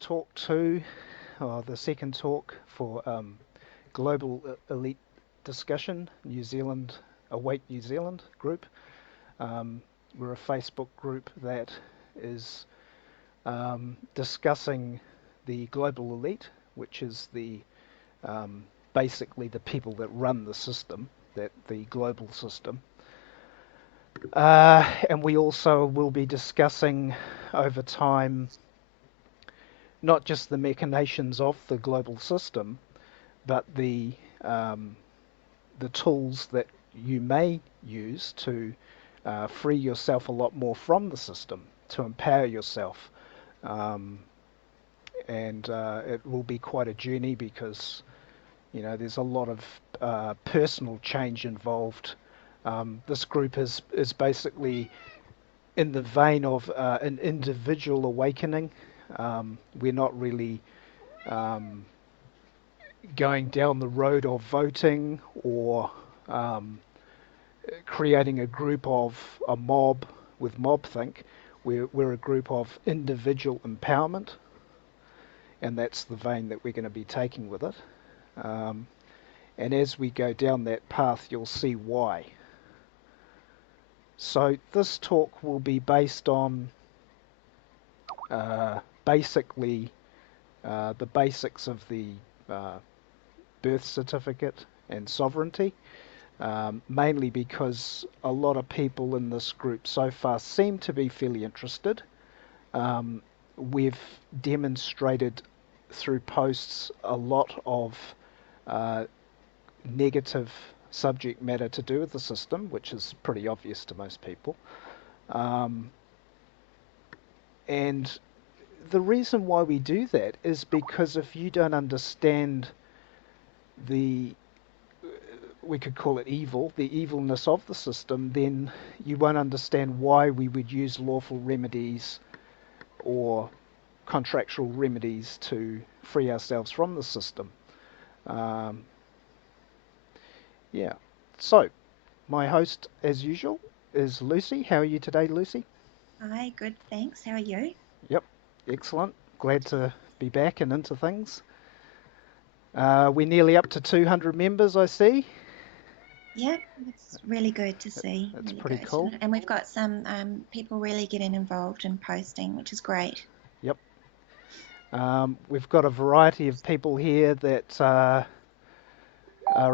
talk two, or the second talk for Global Elite Discussion, New Zealand, Awake New Zealand group. Um, we're a Facebook group that is discussing the global elite, which is the basically the people that run the system, that the global system. And we also will be discussing over time not just the machinations of the global system, but um, the tools that you may use to free yourself a lot more from the system, to empower yourself. Um, and it will be quite a journey because there's a lot of personal change involved. This group is basically in the vein of an individual awakening. We're not really um, going down the road of voting or um, creating a group of a mob with mobthink. We're a group of individual empowerment, and that's the vein that we're going to be taking with it. Um, and as we go down that path, you'll see why. So this talk will be based on basically the basics of the uh, birth certificate and sovereignty, mainly because a lot of people in this group so far seem to be fairly interested. Um, we've demonstrated through posts a lot of uh, negative subject matter to do with the system, which is pretty obvious to most people. Um, and the reason why we do that is because if you don't understand the we could call it evil, the evilness of the system, then you won't understand why we would use lawful remedies or contractual remedies to free ourselves from the system. Um, yeah. So, my host, as usual, is Lucy. How are you today, Lucy? Hi, good, thanks. How are you? Yep, excellent. Glad to be back and into things. We're nearly up to 200 members, I see. Yeah, it's really good to see, That's really pretty good. cool. And we've got some people really getting involved and posting, which is great. Yep. We've got a variety of people here that are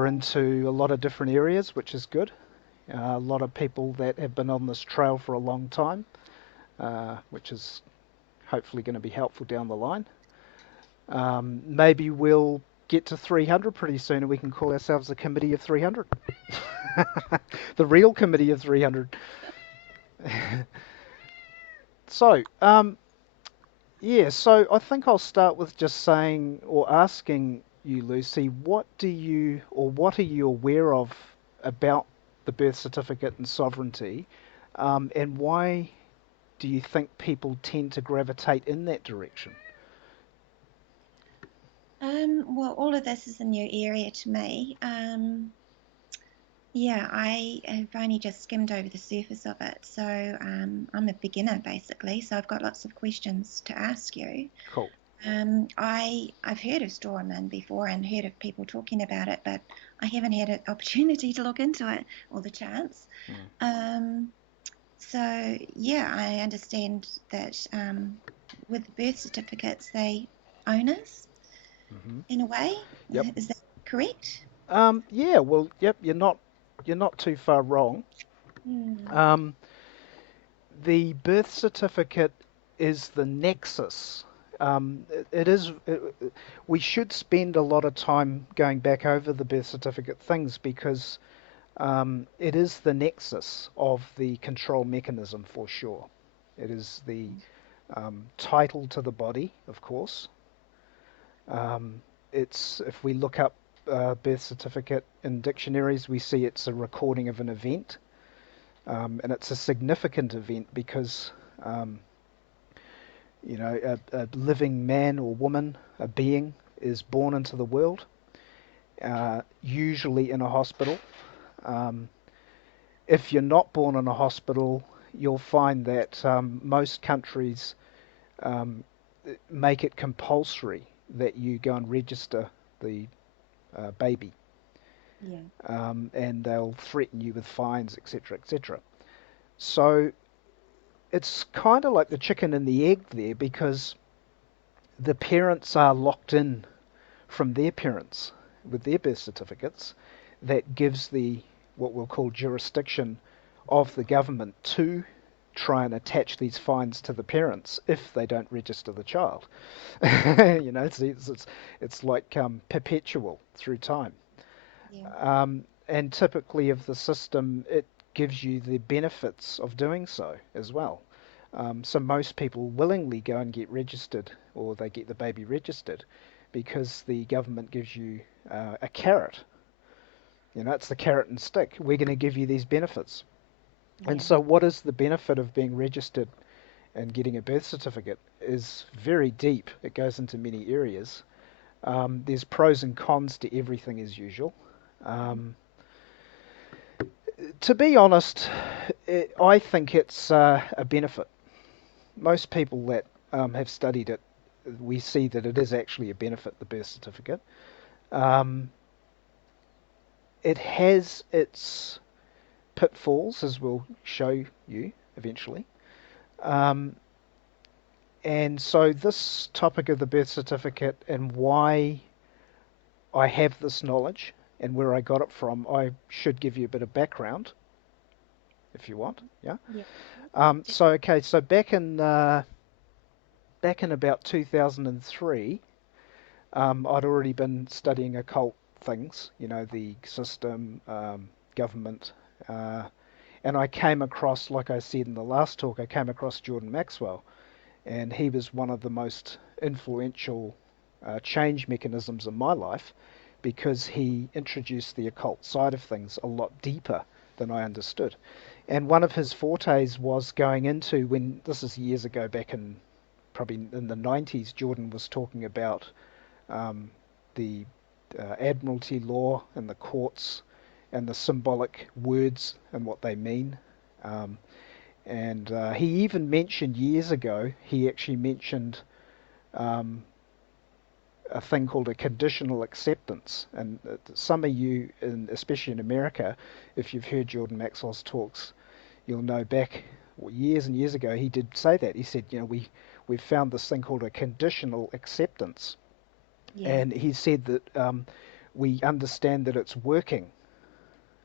into a lot of different areas, which is good. A lot of people that have been on this trail for a long time, which is hopefully going to be helpful down the line. Maybe we'll get to 300 pretty soon and we can call ourselves the Committee of 300. The real Committee of 300. So, so I think I'll start with just saying or asking you, Lucy, what are you aware of about the birth certificate and sovereignty, and why do you think people tend to gravitate in that direction? Well, all of this is a new area to me. Yeah, I have only just skimmed over the surface of it, so I'm a beginner basically. So I've got lots of questions to ask you. Cool. I've heard of Storeman before and heard of people talking about it, but I haven't had an opportunity to look into it or the chance. Mm. Um, so yeah, I understand that with birth certificates, they own us Hmm. in a way. Yep. Is that correct? Yeah. Well, yep. You're not too far wrong. Hmm. Um, the birth certificate is the nexus. It is. We should spend a lot of time going back over the birth certificate things because it is the nexus of the control mechanism for sure. It is the title to the body, of course. It's if we look up birth certificate in dictionaries, we see it's a recording of an event, and it's a significant event because um, a living man or woman, a being, is born into the world, usually in a hospital. Um, if you're not born in a hospital, you'll find that most countries um, make it compulsory that you go and register the baby, Yeah. and they'll threaten you with fines, etc., etc. So it's kind of like the chicken and the egg there, because the parents are locked in from their parents with their birth certificates. That gives the what we'll call jurisdiction of the government to try and attach these fines to the parents if they don't register the child. It's like perpetual through time. Yeah. And typically of the system, it gives you the benefits of doing so as well. So most people willingly go and get registered, or they get the baby registered, because the government gives you a carrot. It's the carrot and stick. We're going to give you these benefits. And Yeah. so what is the benefit of being registered and getting a birth certificate is very deep. It goes into many areas. There's pros and cons to everything as usual. Um, to be honest, I think it's a benefit. Most people that have studied it, we see that it is actually a benefit, the birth certificate. Um, it has its pitfalls, as we'll show you eventually. Um, and so this topic of the birth certificate and why I have this knowledge and where I got it from, I should give you a bit of background if you want. Yeah. Yeah. Yeah. So back in about 2003, I'd already been studying occult things, the system, government, uh, and I came across, like I said in the last talk, I came across Jordan Maxwell, and he was one of the most influential change mechanisms in my life, because he introduced the occult side of things a lot deeper than I understood. And one of his fortes was going into, when this is years ago, back in probably in the 90s, Jordan was talking about um, the admiralty law and the courts and the symbolic words and what they mean. Um, and he even mentioned years ago, he actually mentioned um, a thing called a conditional acceptance. And some of you, especially in America, if you've heard Jordan Maxwell's talks, you'll know back years and years ago, he did say that. He said, we've found this thing called a conditional acceptance. Yeah. And he said that we understand that it's working.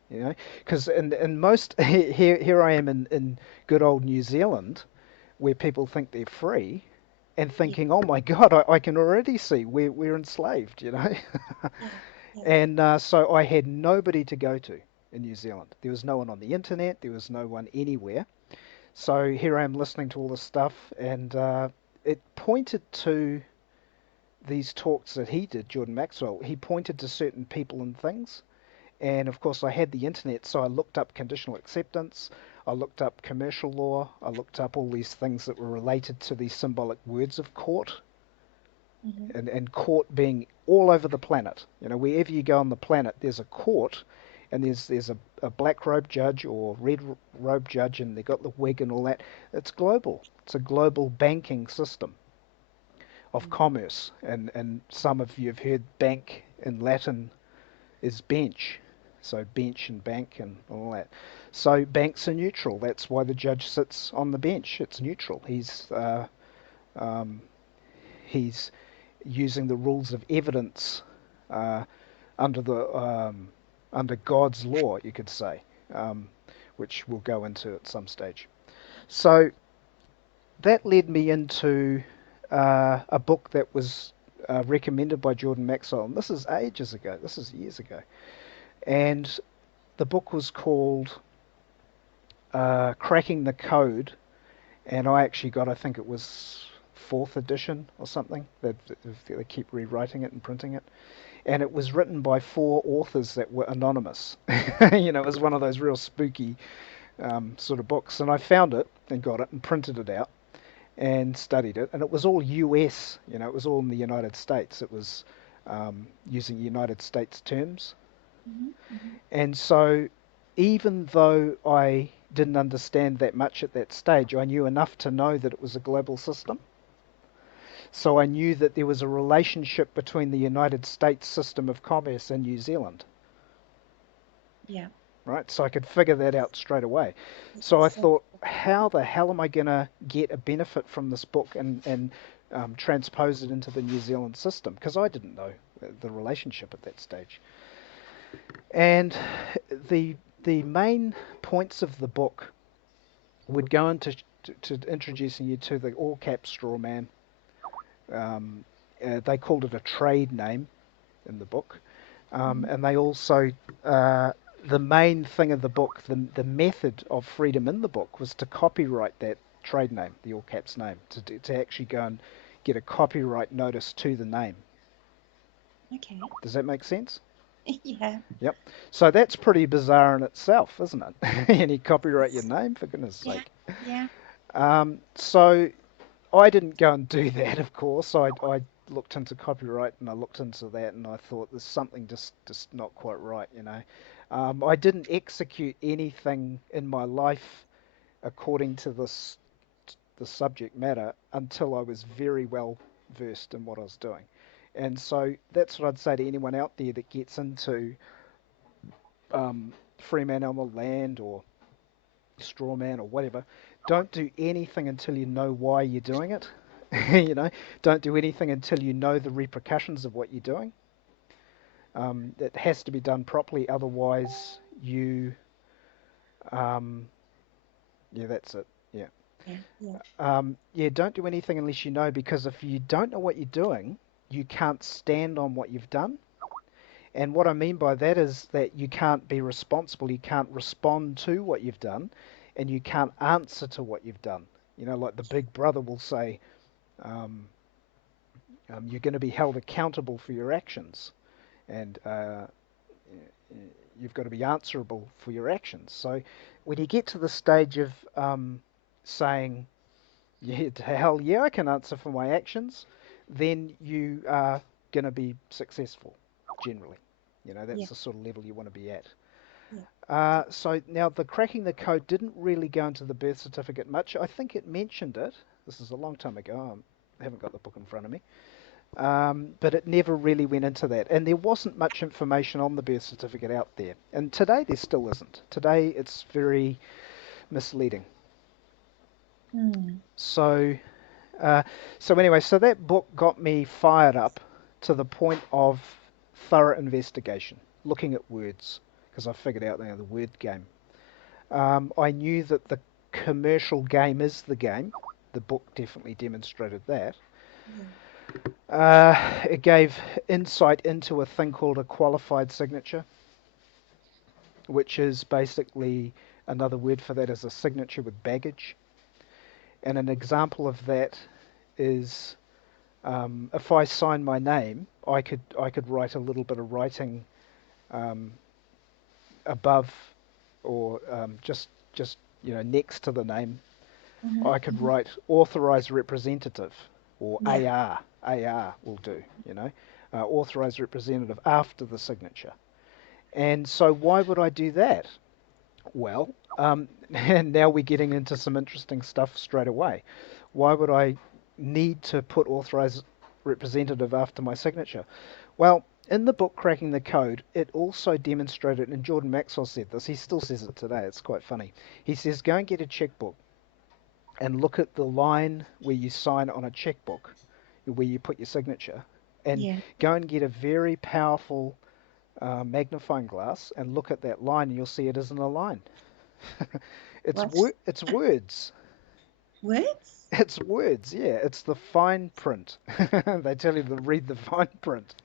Because in most here I am in good old New Zealand, where people think they're free, and Yeah. thinking, oh my God, I can already see we're enslaved. Yeah. Yeah. And so I had nobody to go to in New Zealand. There was no one on the internet. There was no one anywhere. So here I am listening to all this stuff, and it pointed to these talks that he did, Jordan Maxwell. He pointed to certain people and things. And of course, I had the internet, so I looked up conditional acceptance. I looked up commercial law. I looked up all these things that were related to these symbolic words of court, Mm-hmm. and court being all over the planet. Wherever you go on the planet, there's a court, and there's a black robe judge or red robe judge, and they've got the wig and all that. It's global. It's a global banking system of commerce, and some of you have heard bank in Latin is bench, so bench and bank and all that. So banks are neutral. That's why the judge sits on the bench. It's neutral. Um, he's using the rules of evidence uh, under the under God's law, you could say, which we'll go into at some stage. So that led me into a book that was recommended by Jordan Maxwell, and this is ages ago. This is years ago, and the book was called Cracking the Code, and I actually got, I think it was fourth edition or something. They keep rewriting it and printing it. And it was written by four authors that were anonymous. It was one of those real spooky sort of books. And I found it and got it and printed it out and studied it. And it was all US, it was all in the United States. It was using United States terms. Mm-hmm. Mm-hmm. And so even though I didn't understand that much at that stage, I knew enough to know that it was a global system. So I knew that there was a relationship between the United States system of commerce and New Zealand, Yeah. right? So I could figure that out straight away. So I That's so thought, how the hell am I going to get a benefit from this book and transpose it into the New Zealand system? Because I didn't know the relationship at that stage. And the the main points of the book would go into to introducing you to the all cap straw man. Um, they called it a trade name in the book, mm-hmm. and they also the main thing of the book, the method of freedom in the book was to copyright that trade name, the all caps name, to actually go and get a copyright notice to the name. Okay. Does that make sense? Yeah. Yep. So that's pretty bizarre in itself, isn't it? And you copyright your name, for goodness Yeah. sake. Yeah. So I didn't go and do that, of course. I looked into copyright and I looked into that and I thought there's something just not quite right, you know. I didn't execute anything in my life according to the subject matter until I was very well versed in what I was doing. And so that's what I'd say to anyone out there that gets into free man on the land or straw man or whatever. Don't do anything until you know why you're doing it. You know, don't do anything until you know the repercussions of what you're doing. It has to be done properly, otherwise you, um, yeah, that's it. Yeah, Yeah. Yeah. yeah. Don't do anything unless you know, because if you don't know what you're doing, you can't stand on what you've done. And what I mean by that is that you can't be responsible, you can't respond to what you've done, and you can't answer to what you've done. You know, like the big brother will say, um, you're going to be held accountable for your actions, and you've got to be answerable for your actions. So when you get to the stage of saying, yeah, to hell yeah, I can answer for my actions, then you are going to be successful, generally. You know, Yeah. that's the sort of level you want to be at. Yeah. So now the cracking the code didn't really go into the birth certificate much. I think it mentioned it. This is a long time ago. I haven't got the book in front of me. But it never really went into that. And there wasn't much information on the birth certificate out there. And today there still isn't. Today it's very misleading. Mm. So, uh, so anyway, so that book got me fired up to the point of thorough investigation, looking at words, because I figured out the word game. I knew that the commercial game is the game. The book definitely demonstrated that. Yeah. It gave insight into a thing called a qualified signature, which is basically another word for that is a signature with baggage. And an example of that is if I sign my name, I could write a little bit of writing um, above or just next to the name. Mm-hmm. I could Mm-hmm. write authorized representative or Yeah. AR. AR will do, authorized representative after the signature. And so why would I do that? Well, and now we're getting into some interesting stuff straight away. Why would I need to put authorized representative after my signature? Well, in the book Cracking the Code, it also demonstrated, and Jordan Maxwell said this, he still says it today, it's quite funny. He says, go and get a checkbook and look at the line where you sign on a checkbook, where you put your signature, and Yeah. go and get a very powerful magnifying glass and look at that line, and you'll see it isn't a line. What? It's words. Words? It's words. Yeah, it's the fine print. They tell you to read the fine print.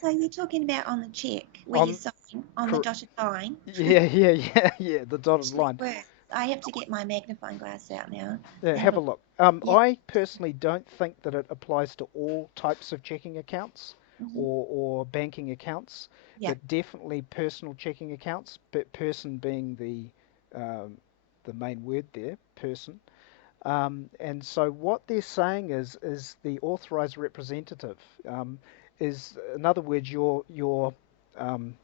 So you're talking about on the check where you On, sign on the dotted line? yeah, yeah, yeah, yeah. The dotted Actually, line. words. I have to get my magnifying glass out now Yeah, and have a look. look. Yeah. I personally don't think that it applies to all types of checking accounts Mm-hmm. or banking accounts, Yeah. but definitely personal checking accounts. But person being the main word there, person. And so what they're saying is the authorized representative is, in other words, um,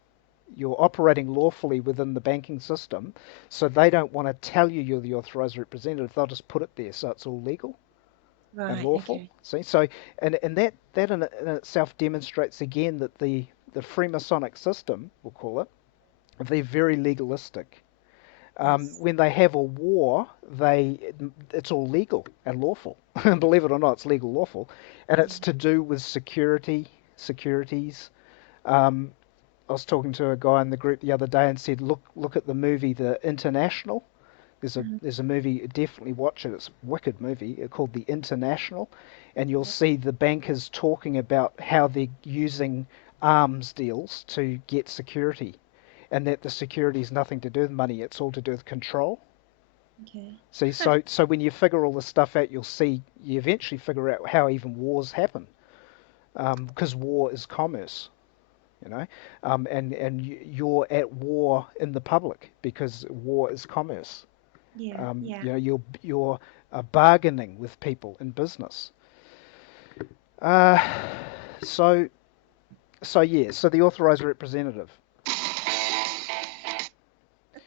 you're operating lawfully within the banking system, so they don't want to tell you you're the authorized representative. They'll just put it there, so it's all legal. and Right. lawful. Okay. See, so and that in itself demonstrates again that the Freemasonic system, we'll call it, they're very legalistic. Yes. When they have a war, it's all legal and lawful. Believe it or not, it's legal, lawful, and it's to do with securities. Um, I was talking to a guy in the group the other day and said, look at the movie The International. Mm-hmm. There's a movie, definitely watch it. It's a wicked movie called The International, and you'll Yep. see the bankers talking about how they're using arms deals to get security, and that the security is nothing to do with money. It's all to do with control. Okay. See, so when you figure all this stuff out, you eventually figure out how even wars happen, because war is commerce. You know, and you're at war in the public because war is commerce. Yeah. Yeah. You know, you're bargaining with people in business. Uh, so so yeah, so the authorized representative.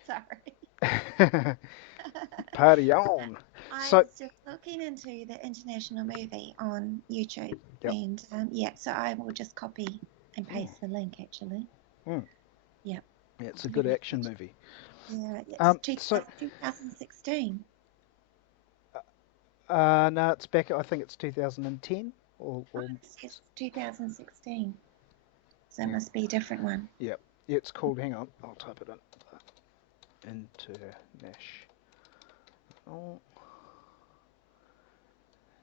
Sorry. Party on. I So was just looking into the international movie on YouTube, yep. and yeah, so I will just copy and Mm, paste the link actually. mm. Yeah, Yeah, I'll it's a put it good in. action movie. Yeah, it's So 2016. no, it's back. I think it's 2010 Oh, or it says 2016, so it yeah, must be a different one. yeah. It's called. Hang on, I'll type it in. International. Oh,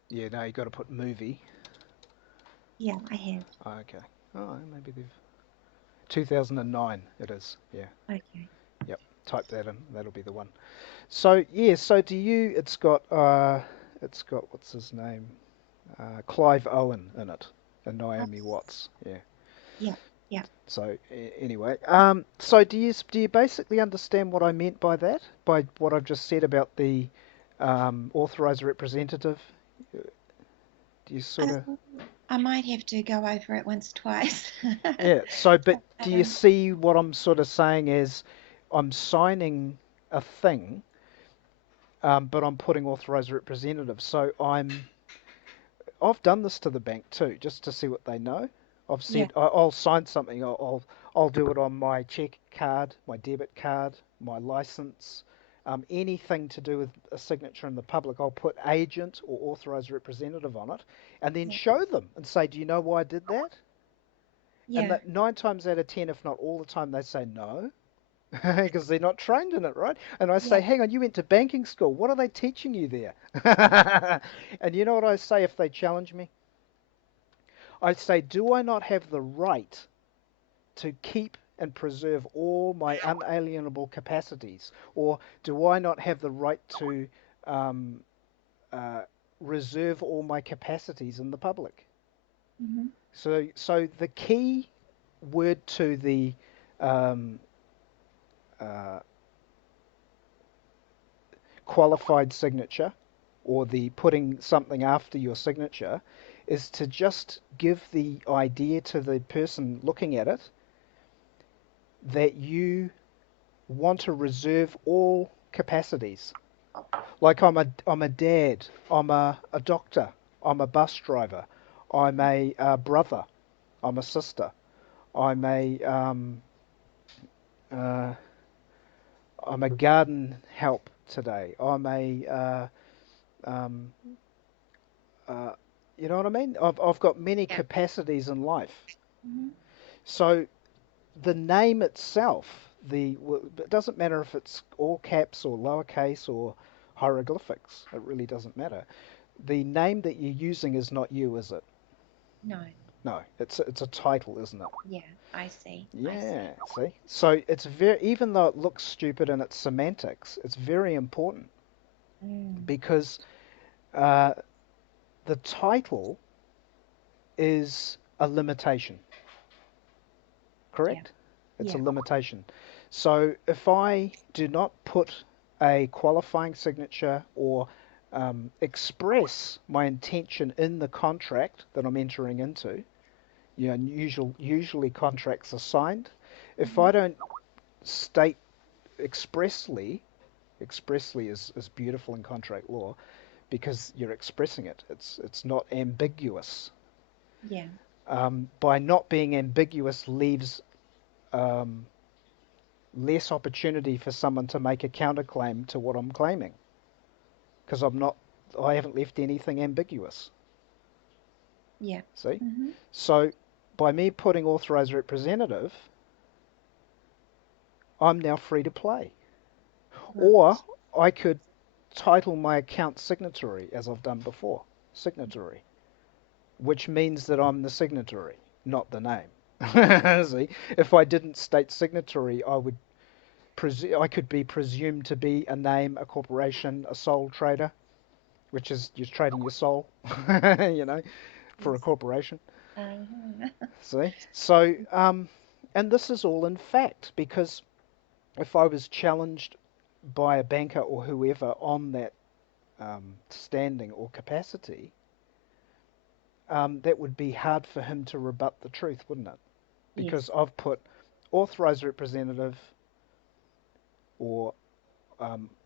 yeah, no, you got to put movie. Yeah, I have. Oh, okay. Oh, maybe they've 2009. It is. Yeah. Okay. Yep. Type that in. That'll be the one. So yeah. So do you? It's got what's his name? Clive Owen in it, and Oh, Naomi Watts. Yeah. yeah, yeah. So anyway, so do you basically understand what I meant by that? By what I've just said about the authorized representative? Do you sort of? Um, I might have to go over it once, twice. Yeah. So, but do you Um, see what I'm sort of saying is, I'm signing a thing, but I'm putting authorized representative. So I've done this to the bank too, just to see what they know. I've yeah, said I'll sign something. I'll do it on my check card, my debit card, my license, anything to do with a signature in the public. I'll put agent or authorized representative on it, and then yeah, show them and say, "Do you know why I did that?" And yeah, that 9 times out of 10, if not all the time, they say no. Because they're not trained in it, right? And I say, yeah, hang on, you went to banking school. What are they teaching you there? And you know what I say if they challenge me? I say, do I not have the right to keep and preserve all my unalienable capacities? Or do I not have the right to um, uh, reserve all my capacities in the public? hmm, So the key word to the um, uh, qualified signature or the putting something after your signature is to just give the idea to the person looking at it that you want to reserve all capacities. Like I'm a dad, I'm a doctor, I'm a bus driver, I'm a brother, I'm a sister, I'm a uh, I'm a garden help today. I'm a um, uh, you know what I mean? I've got many yeah, capacities in life. hmm, So the name itself, it doesn't matter if it's all caps or lowercase or hieroglyphics. It really doesn't matter. The name that you're using is not you, is it? no, No, it's a title, isn't it? yeah, I see, I Yeah, see. see? So it's very, even though it looks stupid in its semantics, it's very important Mm, because uh, the title is a limitation, yeah, correct? It's a yeah, limitation. So if I do not put a qualifying signature or express my intention in the contract that I'm entering into, usually contracts are signed. If hmm, I don't state expressly, expressly is beautiful in contract law, because you're expressing it. It's not ambiguous. Yeah. By not being ambiguous leaves um, less opportunity for someone to make a counterclaim to what I'm claiming, because I haven't left anything ambiguous. Yeah. See? Mhm. So by me putting authorized representative, I'm now free to play. Or Right. I could title my account signatory, as I've done before, signatory, which means that I'm the signatory, not the name. See, if I didn't state signatory, I could be presumed to be a name, a corporation, a sole trader, which is you're trading your soul, you know, for a Yes. corporation. Uh-huh. See, so and this is all in fact because if I was challenged by a banker or whoever on that standing or capacity, that would be hard for him to rebut the truth, wouldn't it? Because Yes. I've put authorized representative, or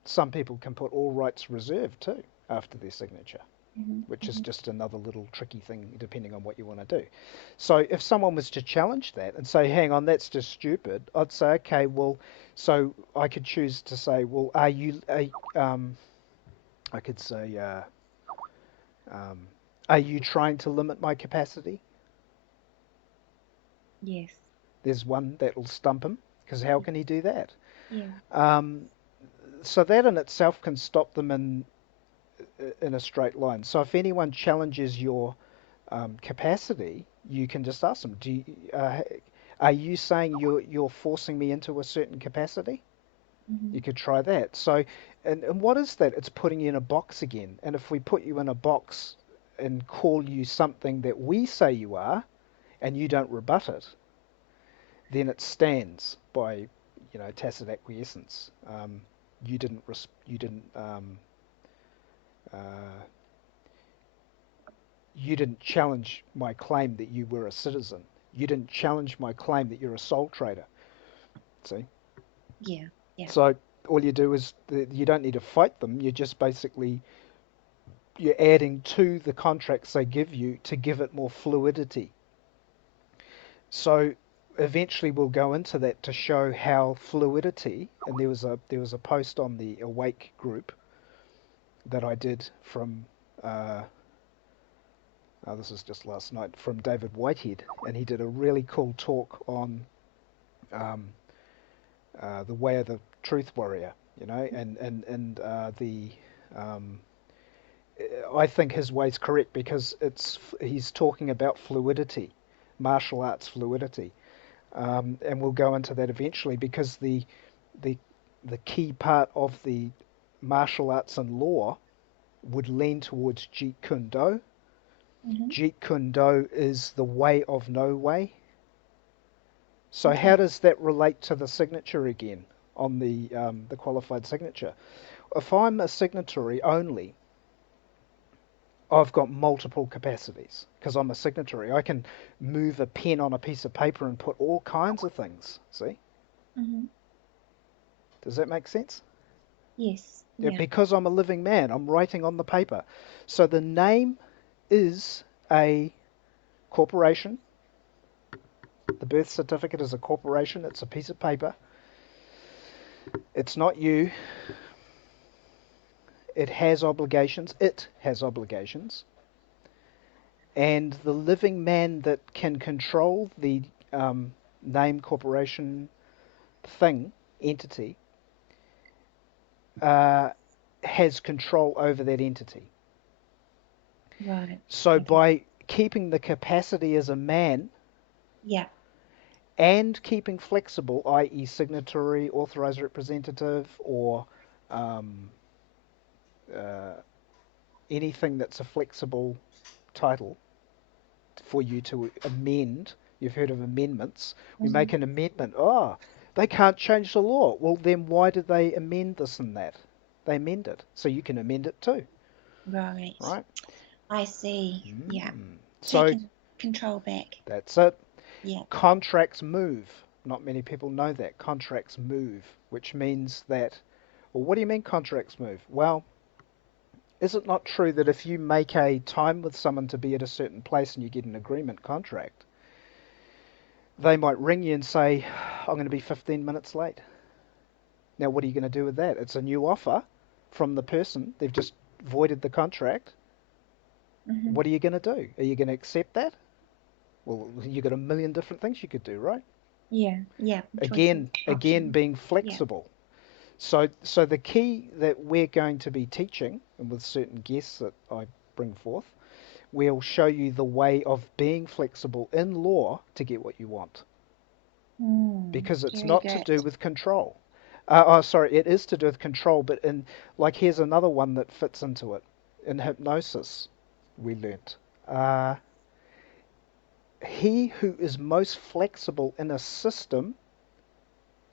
some people can put all rights reserved too after their signature, Mhm. which is Mhm. just another little tricky thing depending on what you want to do. So if someone was to challenge that and say, hang on, that's just stupid, I'd say, okay, well, so I could choose to say, well, I could say, um, are you trying to limit my capacity? Yes. There's one that will stump him, because how can he do that? Yeah. Um, so that in itself can stop them in a straight line. So if anyone challenges your capacity, you can just ask them, are you saying you're forcing me into a certain capacity? You Mhm. could try that. So, and what is that? It's putting you in a box again. And if we put you in a box and call you something that we say you are, and you don't rebut it, then it stands by, tacit acquiescence. Uh, you didn't challenge my claim that you were a citizen. You didn't challenge my claim that you're a sole trader. See? Yeah. Yeah. So all you do is you don't need to fight them. You're adding to the contracts they give you to give it more fluidity. So eventually we'll go into that to show how fluidity. And there was a post on the Awake group that I did from. This is just last night from David Whitehead, and he did a really cool talk on um, the way of the truth warrior, the um, I think his way's correct because he's talking about fluidity, martial arts fluidity, and we'll go into that eventually because the the key part of the martial arts and law would lean towards Jeet Kune Do. Mhm. Jeet Kune Do is the way of no way. So how Okay. does that relate to the signature again on the qualified signature? If I'm a signatory only, I've got multiple capacities because I'm a signatory. I can move a pen on a piece of paper and put all kinds of things. See? Mhm. Does that make sense? Yes. Yeah, Yeah. because I'm a living man, I'm writing on the paper. So the name is a corporation. The birth certificate is a corporation. It's a piece of paper. It's not you. It has obligations. It has obligations. And the living man that can control the name, corporation, thing, entity, uh, has control over that entity. Right. So Okay. by keeping the capacity as a man Yeah. and keeping flexible, i.e., signatory, authorized representative, or um, uh, anything that's a flexible title for you to amend. You've heard of amendments. We Mhm. make an amendment. Oh, they can't change the law. Well, then why did they amend this and that? They amend it. So you can amend it too, Right. right? I see. Yeah. So Taking control back. that's it. Yeah. Contracts move. Not many people know that. Contracts move, which means that, well, what do you mean contracts move? Well, Is it not true that if you make a time with someone to be at a certain place and you get an agreement contract, they might ring you and say, I'm going to be 15 minutes late. Now, what are you going to do with that? It's a new offer from the person. They've just voided the contract. Hmm. What are you going to do? Are you going to accept that? Well, you've got a million different things you could do, right? Yeah, yeah, choices, Again, options. being Yeah. flexible. So the key that we're going to be teaching, and with certain guests that I bring forth, we'll show you the way of being flexible in law to get what you want. Because it's Very not to good. do with control. Sorry, it is to do with control, but like, here's another one that fits into it. In hypnosis, we learnt, uh, he who is most flexible in a system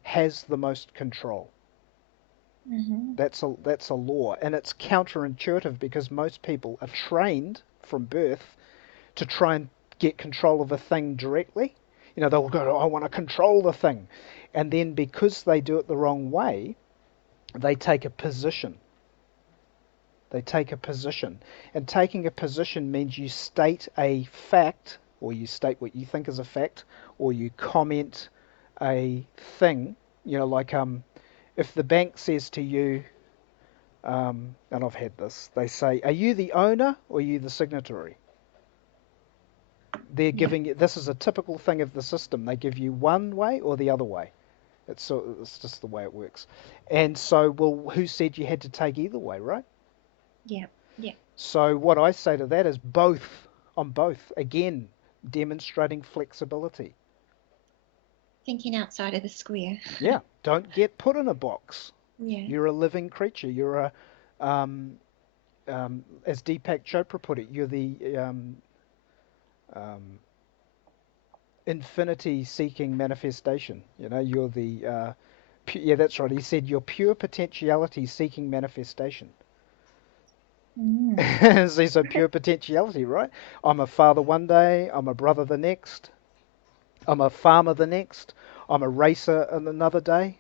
has the most control. Hmm. That's a law, and it's counterintuitive because most people are trained from birth to try and get control of a thing directly. They'll go, oh, I want to control the thing. And then because they do it the wrong way, they take a position. They take a position. And taking a position means you state a fact, or you state what you think is a fact, or you comment a thing. Like, if the bank says to you, and I've had this, they say, are you the owner or are you the signatory? They're Yeah. giving you, this is a typical thing of the system. They give you one way or the other way. It's just the way it works. And so, well, who said you had to take either way, right? Yeah. Yeah. So what I say to that is both, on both. Again, demonstrating flexibility. Thinking outside of the square. Yeah, don't get put in a box. Yeah. You're a living creature. Um, as Deepak Chopra put it, you're the um, infinity-seeking manifestation. You're the yeah, that's right. He said you're pure potentiality seeking manifestation. Mm. So pure potentiality, right? I'm a father one day. I'm a brother the next. I'm a farmer the next. I'm a racer another day.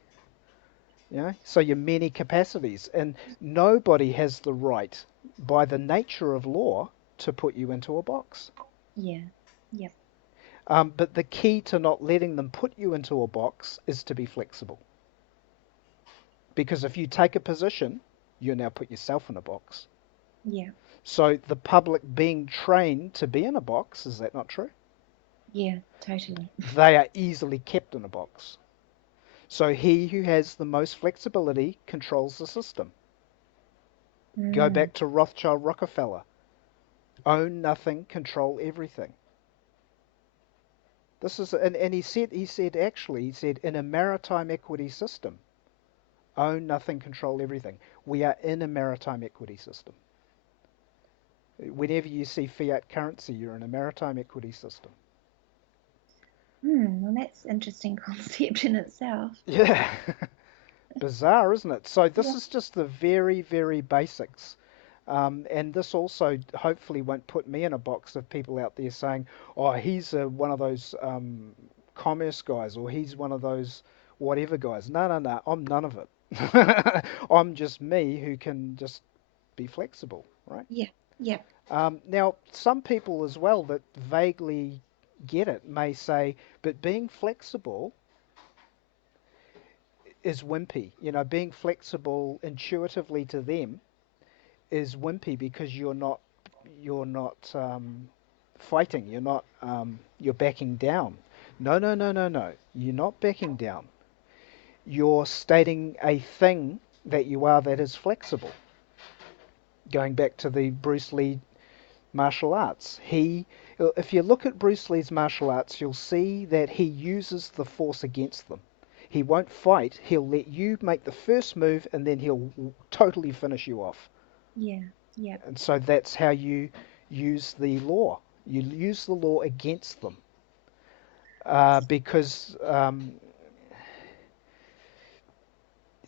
So you're many capacities, and nobody has the right, by the nature of law, to put you into a box. Yeah. Yep. But the key to not letting them put you into a box is to be flexible. Because if you take a position, you now put yourself in a box. Yeah. So the public being trained to be in a box, is that not true? Yeah. Totally. They are easily kept in a box. So he who has the most flexibility controls the system. Go Mm. back to Rothschild Rockefeller. Own nothing, control everything. This is, and he said in a maritime equity system, own nothing, control everything. We are in a maritime equity system. Whenever you see fiat currency, you're in a maritime equity system. Well, that's an interesting concept in itself. Yeah. Bizarre, isn't it? So this Yeah. is just the very, very basics. And this also hopefully won't put me in a box of people out there saying, oh, he's one of those commerce guys, or he's one of those whatever guys. No, no, no. I'm none of it. I'm just me who can just be flexible, right? Yeah. Yeah. Now, some people as well that vaguely get it may say, but being flexible is wimpy. Being flexible intuitively to them is wimpy because you're not fighting. You're backing down. No, no, no, no, no. You're not backing down. You're stating a thing that you are that is flexible. Going back to the Bruce Lee martial arts, if you look at Bruce Lee's martial arts, you'll see that he uses the force against them. He won't fight. He'll let you make the first move, and then he'll totally finish you off. Yeah. Yeah. And so that's how you use the law. You use the law against them. Because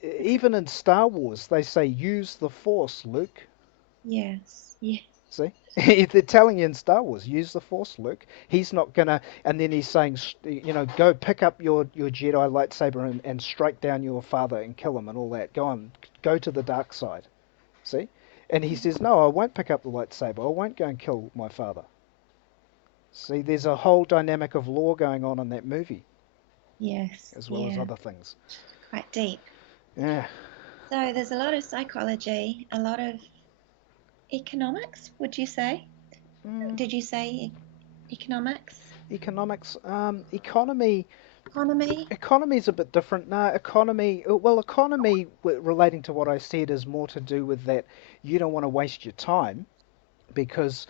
even in Star Wars, they say, use the Force, Luke. Yes. Yeah. See? They're telling you in Star Wars, use the Force, Luke. He's not going to. And then he's saying, go pick up your Jedi lightsaber and strike down your father and kill him and all that. Go on, go to the dark side. See? And he says, no, I won't pick up the lightsaber. I won't go and kill my father. See, there's a whole dynamic of law going on in that movie, Yes, as well as yeah, other things. quite deep. Yeah. So there's a lot of psychology, a lot of economics, would you say? Mm, Did you say economics? economics, economy. Economy? Economy is a bit different. No, economy. Well, economy relating to what I said is more to do with that you don't want to waste your time because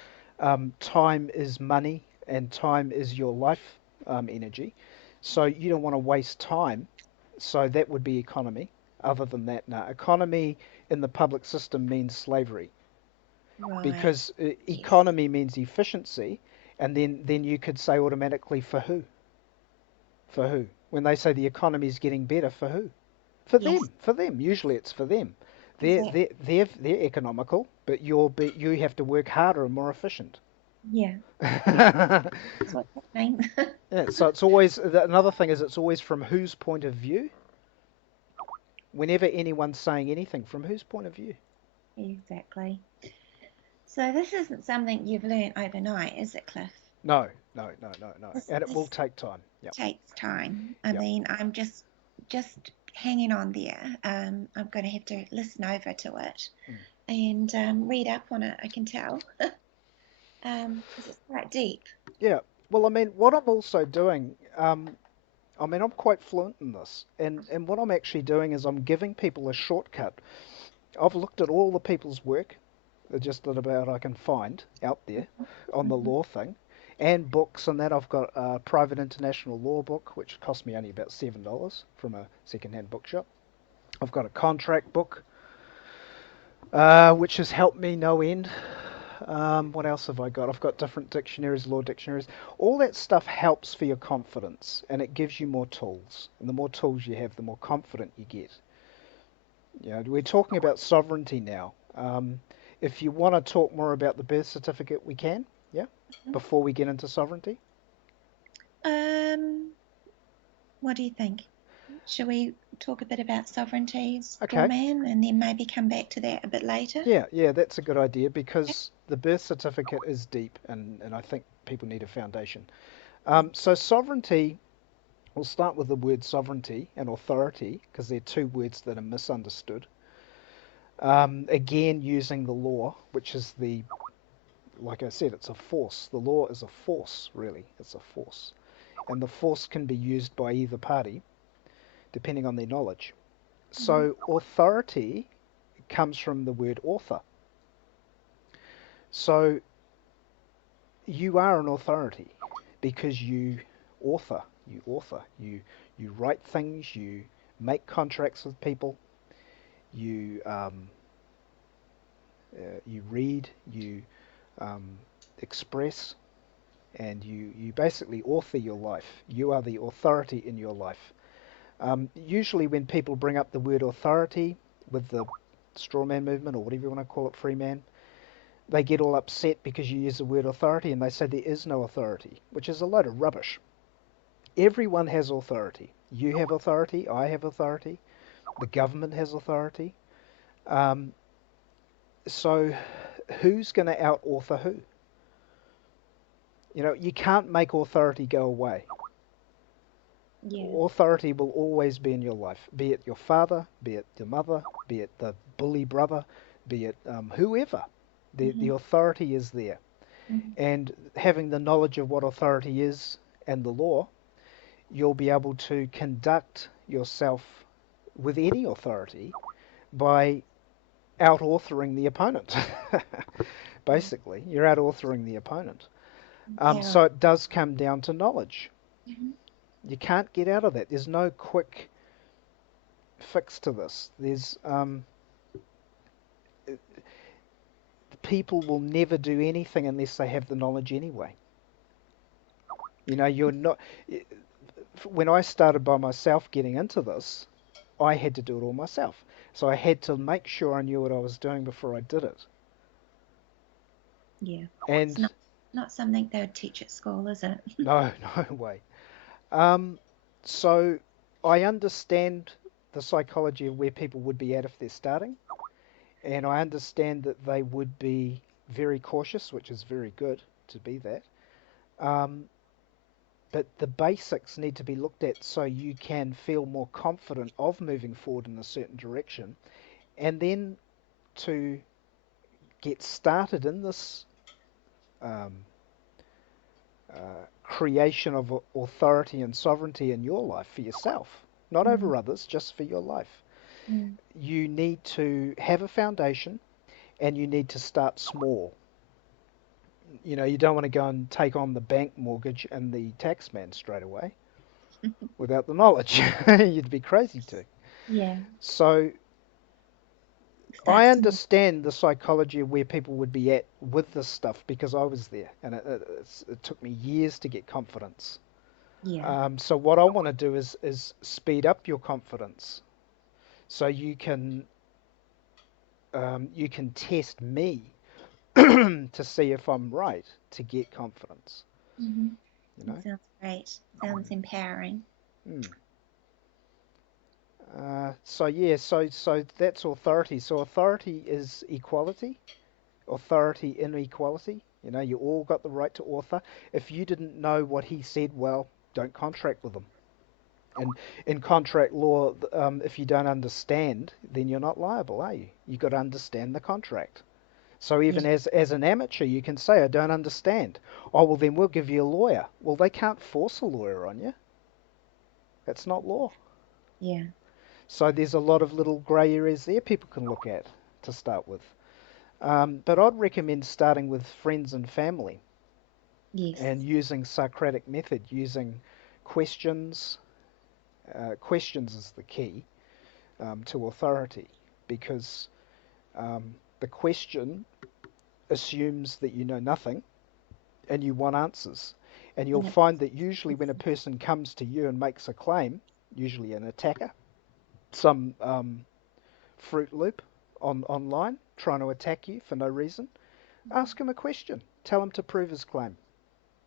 time is money and time is your life energy. So you don't want to waste time. So that would be economy. Other than that, no. Economy in the public system means slavery Right. because Yes. economy means efficiency, and then you could say automatically for who? For who? When they say the economy is getting better, for who? For Yes. them. For them. Usually it's for them. They're Exactly. they're they're economical, but you have to work harder and more efficient. Yeah. Yeah. Yeah, That's what's happening. so it's always another thing is it's always from whose point of view. Whenever anyone's saying anything, from whose point of view? Exactly. So this isn't something you've learned overnight, is it, Cliff? No, no, no, no, no. And it will This take time. Yep, takes time. I yep. mean, I'm just hanging on there. I'm going to have to listen over to it Mm. and read up on it. I can tell, because it's quite deep. Yeah. Well, I mean, what I'm also doing, I mean, I'm quite fluent in this, and what I'm actually doing is I'm giving people a shortcut. I've looked at all the people's work, just about I can find out there on the Hmm. law thing, and books and that. I've got a private international law book, which cost me only about $7 from a second-hand bookshop. I've got a contract book, which has helped me no end. What else have I got? I've got different dictionaries, law dictionaries. All that stuff helps for your confidence, and it gives you more tools. And the more tools you have, the more confident you get. We're talking about sovereignty now. If you want to talk more about the birth certificate, we can. Yeah, before we get into sovereignty. Um, what do you think? Shall we talk a bit about sovereignty, Okay. strawman, and then maybe come back to that a bit later? Yeah, yeah, that's a good idea because the birth certificate is deep, and I think people need a foundation. So sovereignty. We'll start with the word sovereignty and authority because they're two words that are misunderstood. Again, using the law, which is like I said, it's a force. The law is a force, really. It's a force. And the force can be used by either party, depending on their knowledge. Mhm. So, authority comes from the word author. So, you are an authority because you author, you write things, you make contracts with people, you you read, you um, express, and you basically author your life. You are the authority in your life. Usually, when people bring up the word authority with the straw man movement or whatever you want to call it, free man, they get all upset because you use the word authority and they say there is no authority, which is a load of rubbish. Everyone has authority. You have authority, I have authority, the government has authority. Um, so, who's going to out author who? You can't make authority go away. Yeah. Authority will always be in your life, be it your father, be it your mother, be it the bully brother, be it whoever. The Hmm. authority is there. Hmm. And having the knowledge of what authority is and the law, you'll be able to conduct yourself with any authority by out authoring the opponent. Basically, you're out authoring the opponent. Yeah. So it does come down to knowledge. Hmm. You can't get out of that. There's no quick fix to this. People will never do anything unless they have the knowledge anyway. You're not. When I started by myself getting into this, I had to do it all myself. So I had to make sure I knew what I was doing before I did it. Yeah. It's And not something they would teach at school, is it? no, no way. Um, so I understand the psychology of where people would be at if they're starting, and I understand that they would be very cautious, which is very good to be that. Um, but the basics need to be looked at so you can feel more confident of moving forward in a certain direction, and then to get started in this um, creation of authority and sovereignty in your life for yourself, not Mm. over others, just for your life. Mm. You need to have a foundation and you need to start small. You know, you don't want to go and take on the bank mortgage and the tax man straight away without the knowledge. You'd be crazy to. Yeah. So I Start small. understand the psychology of where people would be at with this stuff because I was there, and it took me years to get confidence. Yeah. So what I want to do is speed up your confidence, so you can test me to see if I'm right to get confidence. Hmm. You That know. sounds great. Sounds empowering. Mm. So yeah, so that's authority. So authority is equality. Authority in equality. You know, you all got the right to author. If you didn't know what he said, well, don't contract with him. And in contract law, if you don't understand, then you're not liable, are you? You've got to understand the contract. So even Yeah. as an amateur, you can say, I don't understand. Oh, well, then we'll give you a lawyer. Well, they can't force a lawyer on you. That's not law. Yeah. So there's a lot of little grey areas there people can look at to start with. But I'd recommend starting with friends and family Yes. and using Socratic method, using questions. Questions is the key to authority because the question assumes that you know nothing and you want answers. And you'll And it, find that usually when a person comes to you and makes a claim, usually an attacker, some Fruit Loop online trying to attack you for no reason, ask him a question. Tell him to prove his claim.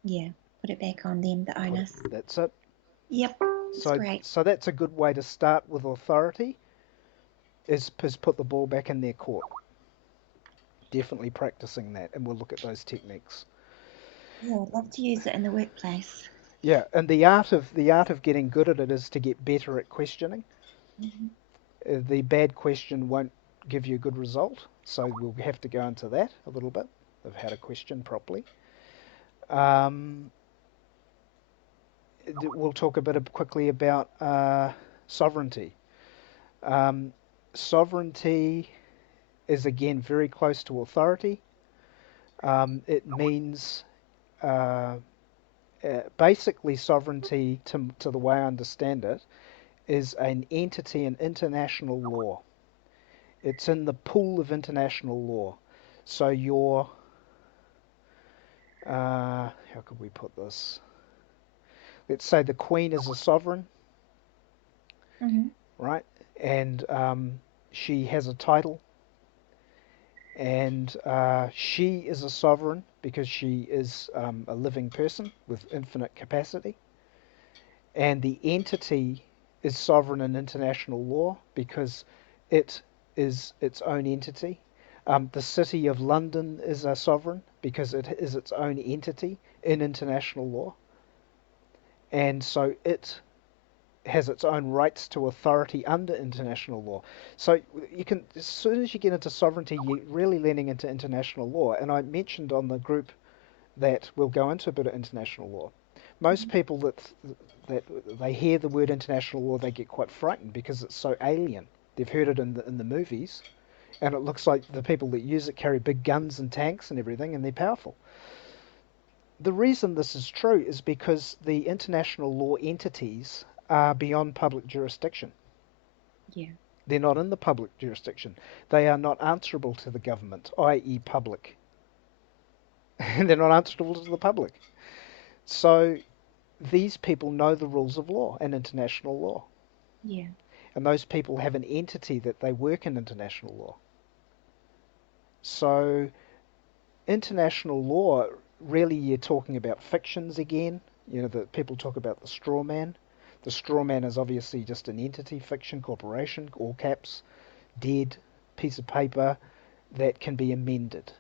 yeah. Put it back on them, the Put it, onus. that's it. Yep. It's So great. so that's a good way to start with authority is put the ball back in their court. Definitely practicing that, and we'll look at those techniques. Yeah, I'd love to use it in the workplace. Yeah, and the art of getting good at it is to get better at questioning. Hmm. The bad question won't give you a good result, so we'll have to go into that a little bit of how to question properly. Um, we'll talk a bit quickly about sovereignty. Um, Sovereignty is again very close to authority. It means uh, basically sovereignty, to the way I understand it, is an entity in international law. It's in the pool of international law. So how could we put this? Let's say the Queen is a sovereign, Hmm. right? And she has a title, and she is a sovereign because she is a living person with infinite capacity. And the entity is sovereign in international law because it is its own entity. The City of London is a sovereign because it is its own entity in international law, and so it has its own rights to authority under international law. So you can, as soon as you get into sovereignty, you're really leaning into international law. And I mentioned on the group that we'll go into a bit of international law. Most people that they hear the word international law, they get quite frightened because it's so alien. They've heard it in the movies, and it looks like the people that use it carry big guns and tanks and everything, and they're powerful. The reason this is true is because the international law entities are beyond public jurisdiction. Yeah. They're not in the public jurisdiction. They are not answerable to the government, i.e., public. They're not answerable to the public. So these people know the rules of law and international law. Yeah. And those people have an entity that they work in international law. So international law, really you're talking about fictions again. You know, that people talk about the straw man. The straw man is obviously just an entity, fiction, corporation, all caps, dead. piece of paper that can be amended,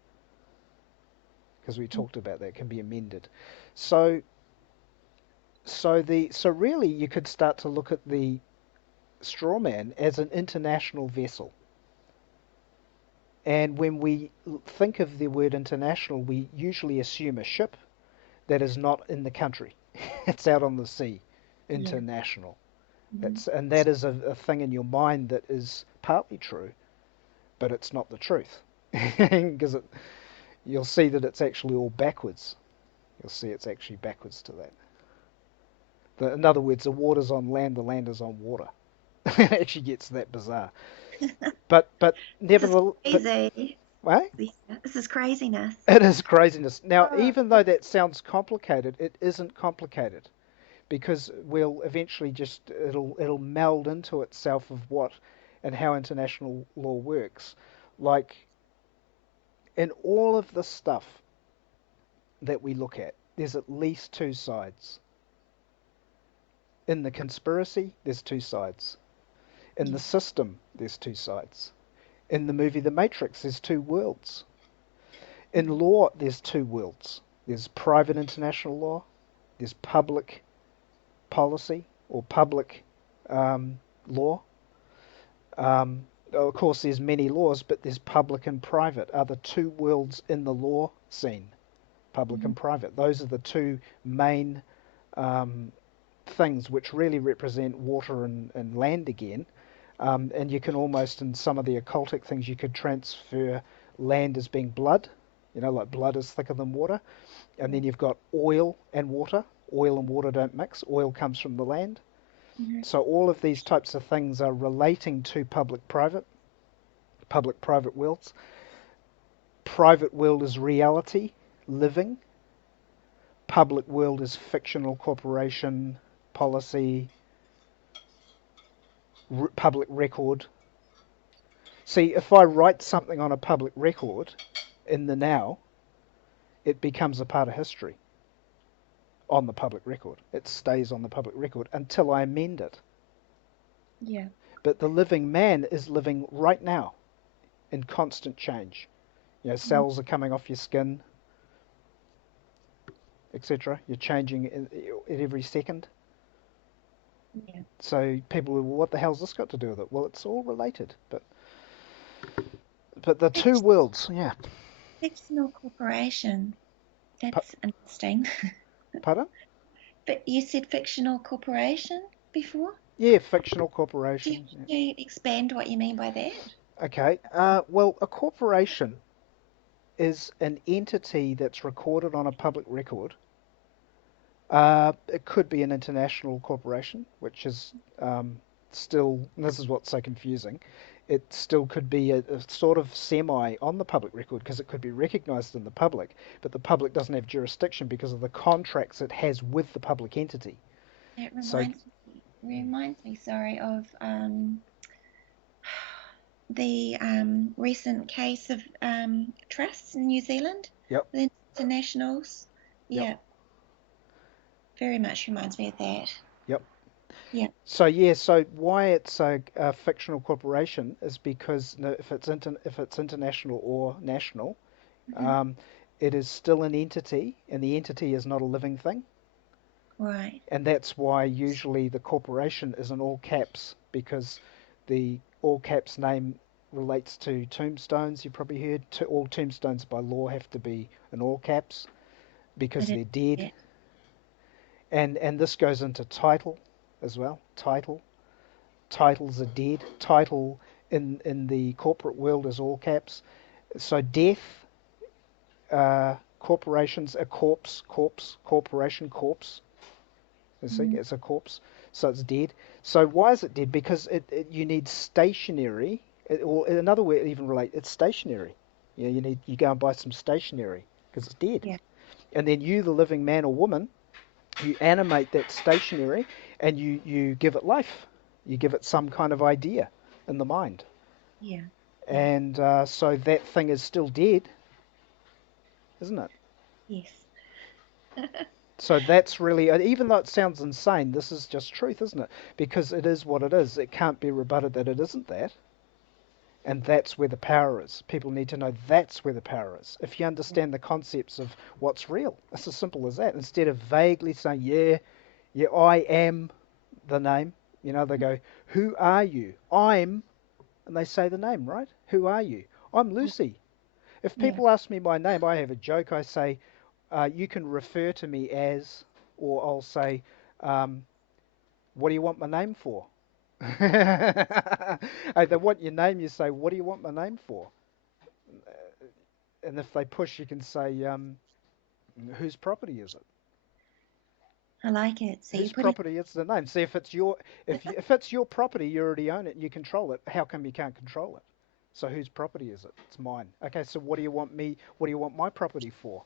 because we talked about that can be amended. So so really you could start to look at the straw man as an international vessel. And when we think of the word international, we usually assume a ship that is not in the country. It's out on the sea, Yeah. international. Mm-hmm. And that is a thing in your mind that is partly true, but it's not the truth. Because you'll see that it's actually all backwards. You'll see it's actually backwards to that. In other words, the water's on land, the land is on water. It actually gets that bizarre. But This is nevertheless, crazy. right? Yeah, this is craziness. It is craziness. Now, Oh, even though that sounds complicated, it isn't complicated, because we'll eventually just it'll meld into itself of what and how international law works. Like in all of the stuff that we look at, there's at least two sides. In the conspiracy, there's two sides. In the yeah. system, there's two sides. In the movie The Matrix, there's two worlds. In law, there's two worlds. There's private international law, there's public policy or public law. Of course, there's many laws, but there's public and private are the two worlds in the law scene. Public Mm-hmm. and private. Those are the two main um, things which really represent water and land again. And you can almost, in some of the occultic things, you could transfer land as being blood. You know, like blood is thicker than water. And then you've got oil and water. Oil and water don't mix. Oil comes from the land. Mm-hmm. So all of these types of things are relating to public-private worlds. Private world is reality, living. Public world is fictional, corporation, policy, public record. See, if I write something on a public record in the now, it becomes a part of history on the public record. It stays on the public record until I amend it. Yeah. But the living man is living right now in constant change. You know, Mm-hmm. cells are coming off your skin, etc. You're changing at every second. Yeah. So people will, well, what the hell's this got to do with it? Well, it's all related. But the two Fic- worlds, yeah. Fictional corporation. Pa- That's interesting. Pardon? But you said fictional corporation before? Yeah, fictional Do corporation. Yeah. you expand what you mean by that? Okay. Well, a corporation is an entity that's recorded on a public record. It could be an international corporation, which is still, and this is what's so confusing, it still could be a sort of semi on the public record because it could be recognized in the public, but the public doesn't have jurisdiction because of the contracts it has with the public entity. It So, reminds me, sorry, of the recent case of trusts in New Zealand, yep, the internationals. yep, Yeah, very much reminds me of that. yep. Yeah. So yeah, so why it's a fictional corporation is because if it's international or national, Hmm. um, it is still an entity, and the entity is not a living thing. Right. And that's why usually the corporation is in all caps because the all caps name relates to tombstones. You've probably heard all tombstones by law have to be in all caps I because didn't they're dead. know And this goes into title as well. Titles are dead. Title in the corporate world is all caps. So death, corporations, a corporation, corpse. You see, that. it's a corpse, so it's dead. So why is it dead? Because you need stationery, or another way even relate, it's stationery. You know, you go and buy some stationery because it's dead, Yeah. and then you, the living man or woman, you animate that stationery and you give it life. You give it some kind of idea in the mind, Yeah. Yeah. and so that thing is still dead, isn't it? Yes. So that's really, even though it sounds insane, this is just truth, isn't it? Because it is what it is. It can't be rebutted that it isn't that. And that's where the power is. People need to know that's where the power is. If you understand the concepts of what's real, it's as simple as that. Instead of vaguely saying, yeah, yeah, I am the name, they go, who are you? I'm, and they say the name, right? Who are you? I'm Lucy. If Yeah. people ask me my name, I have a joke. I say, you can refer to me as, or I'll say, um, what do you want my name for? They want your name, you say, what do you want my name for? And if they push, you can say, whose property is it? I like it. So you Whose put it. property is the name? See, if it's your property, you already own it, and you control it. How come you can't control it? So whose property is it? It's mine. Okay, so what do you want me? What do you want my property for?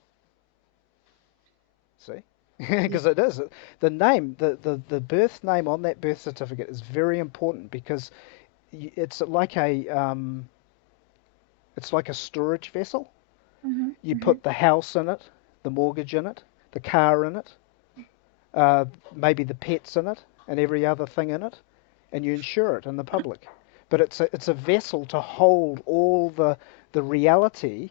See, Yeah. because it is the name, the birth name on that birth certificate is very important because it's like a storage vessel. Mhm. You Mhm. put the house in it, the mortgage in it, the car in it, maybe the pets in it, and every other thing in it, and you insure it in the public. But it's a vessel to hold all the reality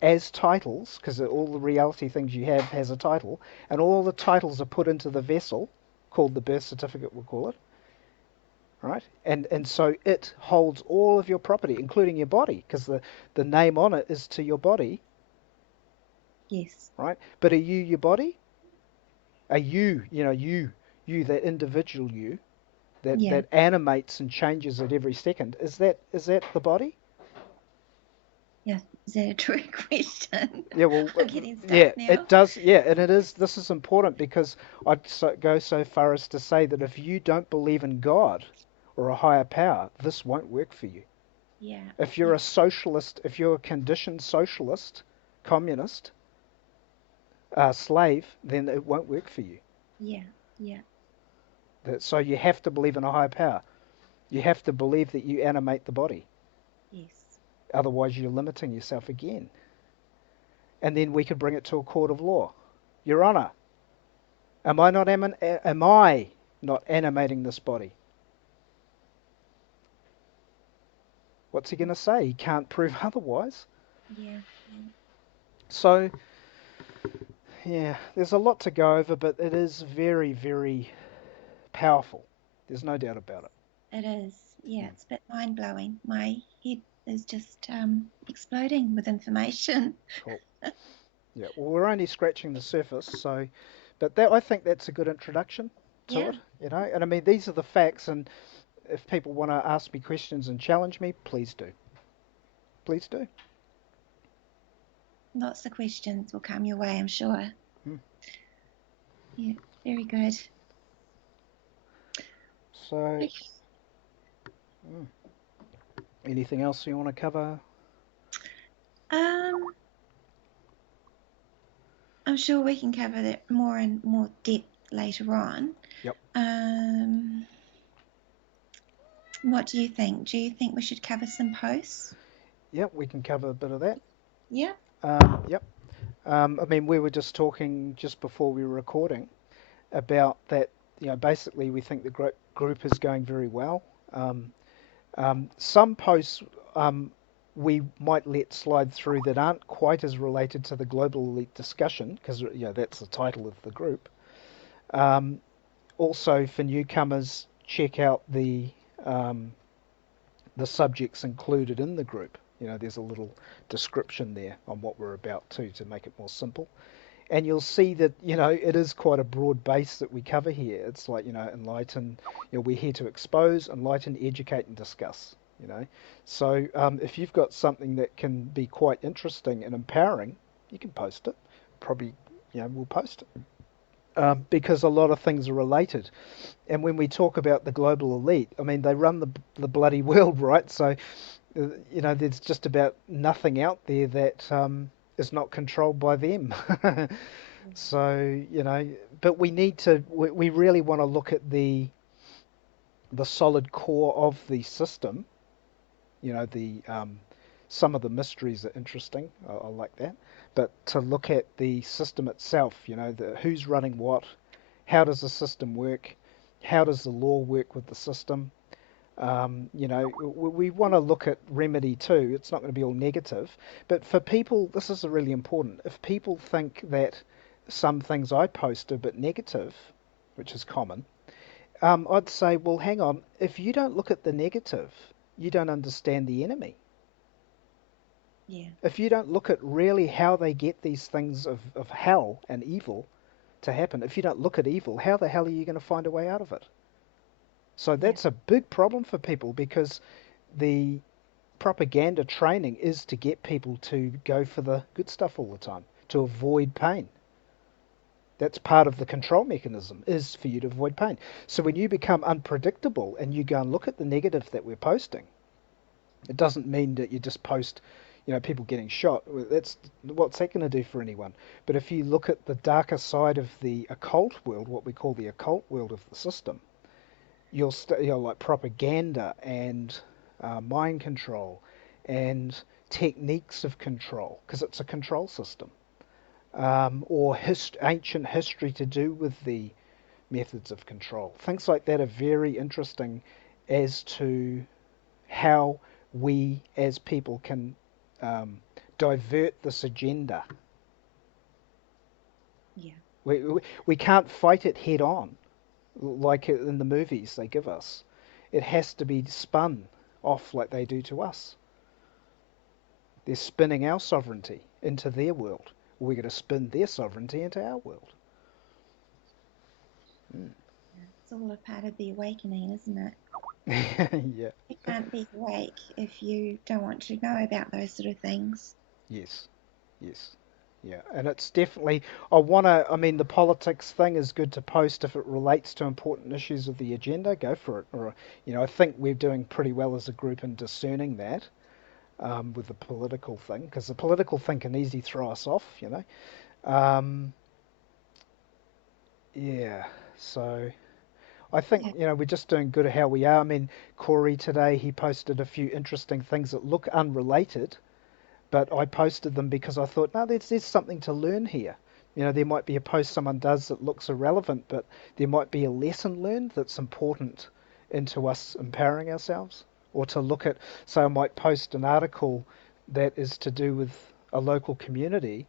as titles, because all the reality things you have has a title, and all the titles are put into the vessel, called the birth certificate, we'll call it, right? And so it holds all of your property, including your body, because the name on it is to your body, Yes. right? But are you your body? Are you that individual you Yeah. that animates and changes at every second? Is that the body? Yeah. Is that a trick question? Yeah, well, I'm getting stuck yeah, now. it does. Yeah, and it is. This is important because go so far as to say that if you don't believe in God or a higher power, this won't work for you. Yeah. If you're Yeah. a socialist, if you're a conditioned socialist, communist, slave, then it won't work for you. Yeah. Yeah. So you have to believe in a higher power. You have to believe that you animate the body. Yes. Otherwise, you're limiting yourself again. And then we could bring it to a court of law. Your Honour, am I not animating this body? What's he going to say? He can't prove otherwise. Yeah. Yeah. So, yeah, there's a lot to go over, but it is very, very powerful. There's no doubt about it. It is. Yeah. Mm, It's a bit mind blowing. My head is just exploding with information. cool. Yeah, well, we're only scratching the surface, so, but I think that's a good introduction to Yeah. it, And I mean, these are the facts, and if people want to ask me questions and challenge me, please do. Please do. Lots of questions will come your way, I'm sure. Mm. Yeah. Very good. So, mm, anything else you want to cover? Um, I'm sure we can cover that more in more depth later on. Yep. Um, what do you think? Do you think we should cover some posts? Yep, we can cover a bit of that. Yeah. Yep. I mean, we were just talking just before we were recording about that. Basically, we think the group is going very well. Some posts we might let slide through that aren't quite as related to the global elite discussion, because that's the title of the group. Um, Also, for newcomers, check out um, the subjects included in the group. There's a little description there on what we're about to make it more simple. And you'll see that, it is quite a broad base that we cover here. It's like, enlighten, we're here to expose, enlighten, educate, and discuss, So if you've got something that can be quite interesting and empowering, you can post it. Probably, we'll post it. Because a lot of things are related. And when we talk about the global elite, I mean, they run the bloody world, right? So, there's just about nothing out there that is not controlled by them. So, but we really want to look at the solid core of the system. The some of the mysteries are interesting. I like that. But to look at the system itself, who's running what, how does the system work, how does the law work with the system, We want to look at remedy too. It's not going to be all negative. But for people, this is really important. If people think that some things I post are a bit negative, which is common, I'd say, well, hang on. If you don't look at the negative, you don't understand the enemy. Yeah. If you don't look at really how they get these things of hell and evil to happen, if you don't look at evil, how the hell are you going to find a way out of it? So Yeah. that's a big problem for people because the propaganda training is to get people to go for the good stuff all the time, to avoid pain. That's part of the control mechanism, is for you to avoid pain. So when you become unpredictable and you go and look at the negative that we're posting, it doesn't mean that you just post, people getting shot. That's what's that going to do for anyone? But if you look at the darker side of the occult world, what we call the occult world of the system, like propaganda and mind control and techniques of control, because it's a control system, or ancient history to do with the methods of control. Things like that are very interesting as to how we as people can divert this agenda. Yeah. We can't fight it head on like in the movies they give us. It has to be spun off like they do to us. They're spinning our sovereignty into their world. We're going to spin their sovereignty into our world. Mm. It's all a part of the awakening, isn't it? Yeah. You can't be awake if you don't want to know about those sort of things. Yes. Yes. Yeah. And it's definitely, I mean, the politics thing is good to post if it relates to important issues of the agenda, go for it. Or, I think we're doing pretty well as a group in discerning that with the political thing, because the political thing can easily throw us off. Um, yeah. So I think, Yeah. we're just doing good at how we are. I mean, Corey today, he posted a few interesting things that look unrelated, but I posted them because I thought, no, there's something to learn here. There might be a post someone does that looks irrelevant, but there might be a lesson learned that's important into us empowering ourselves. Or to look at, so I might post an article that is to do with a local community,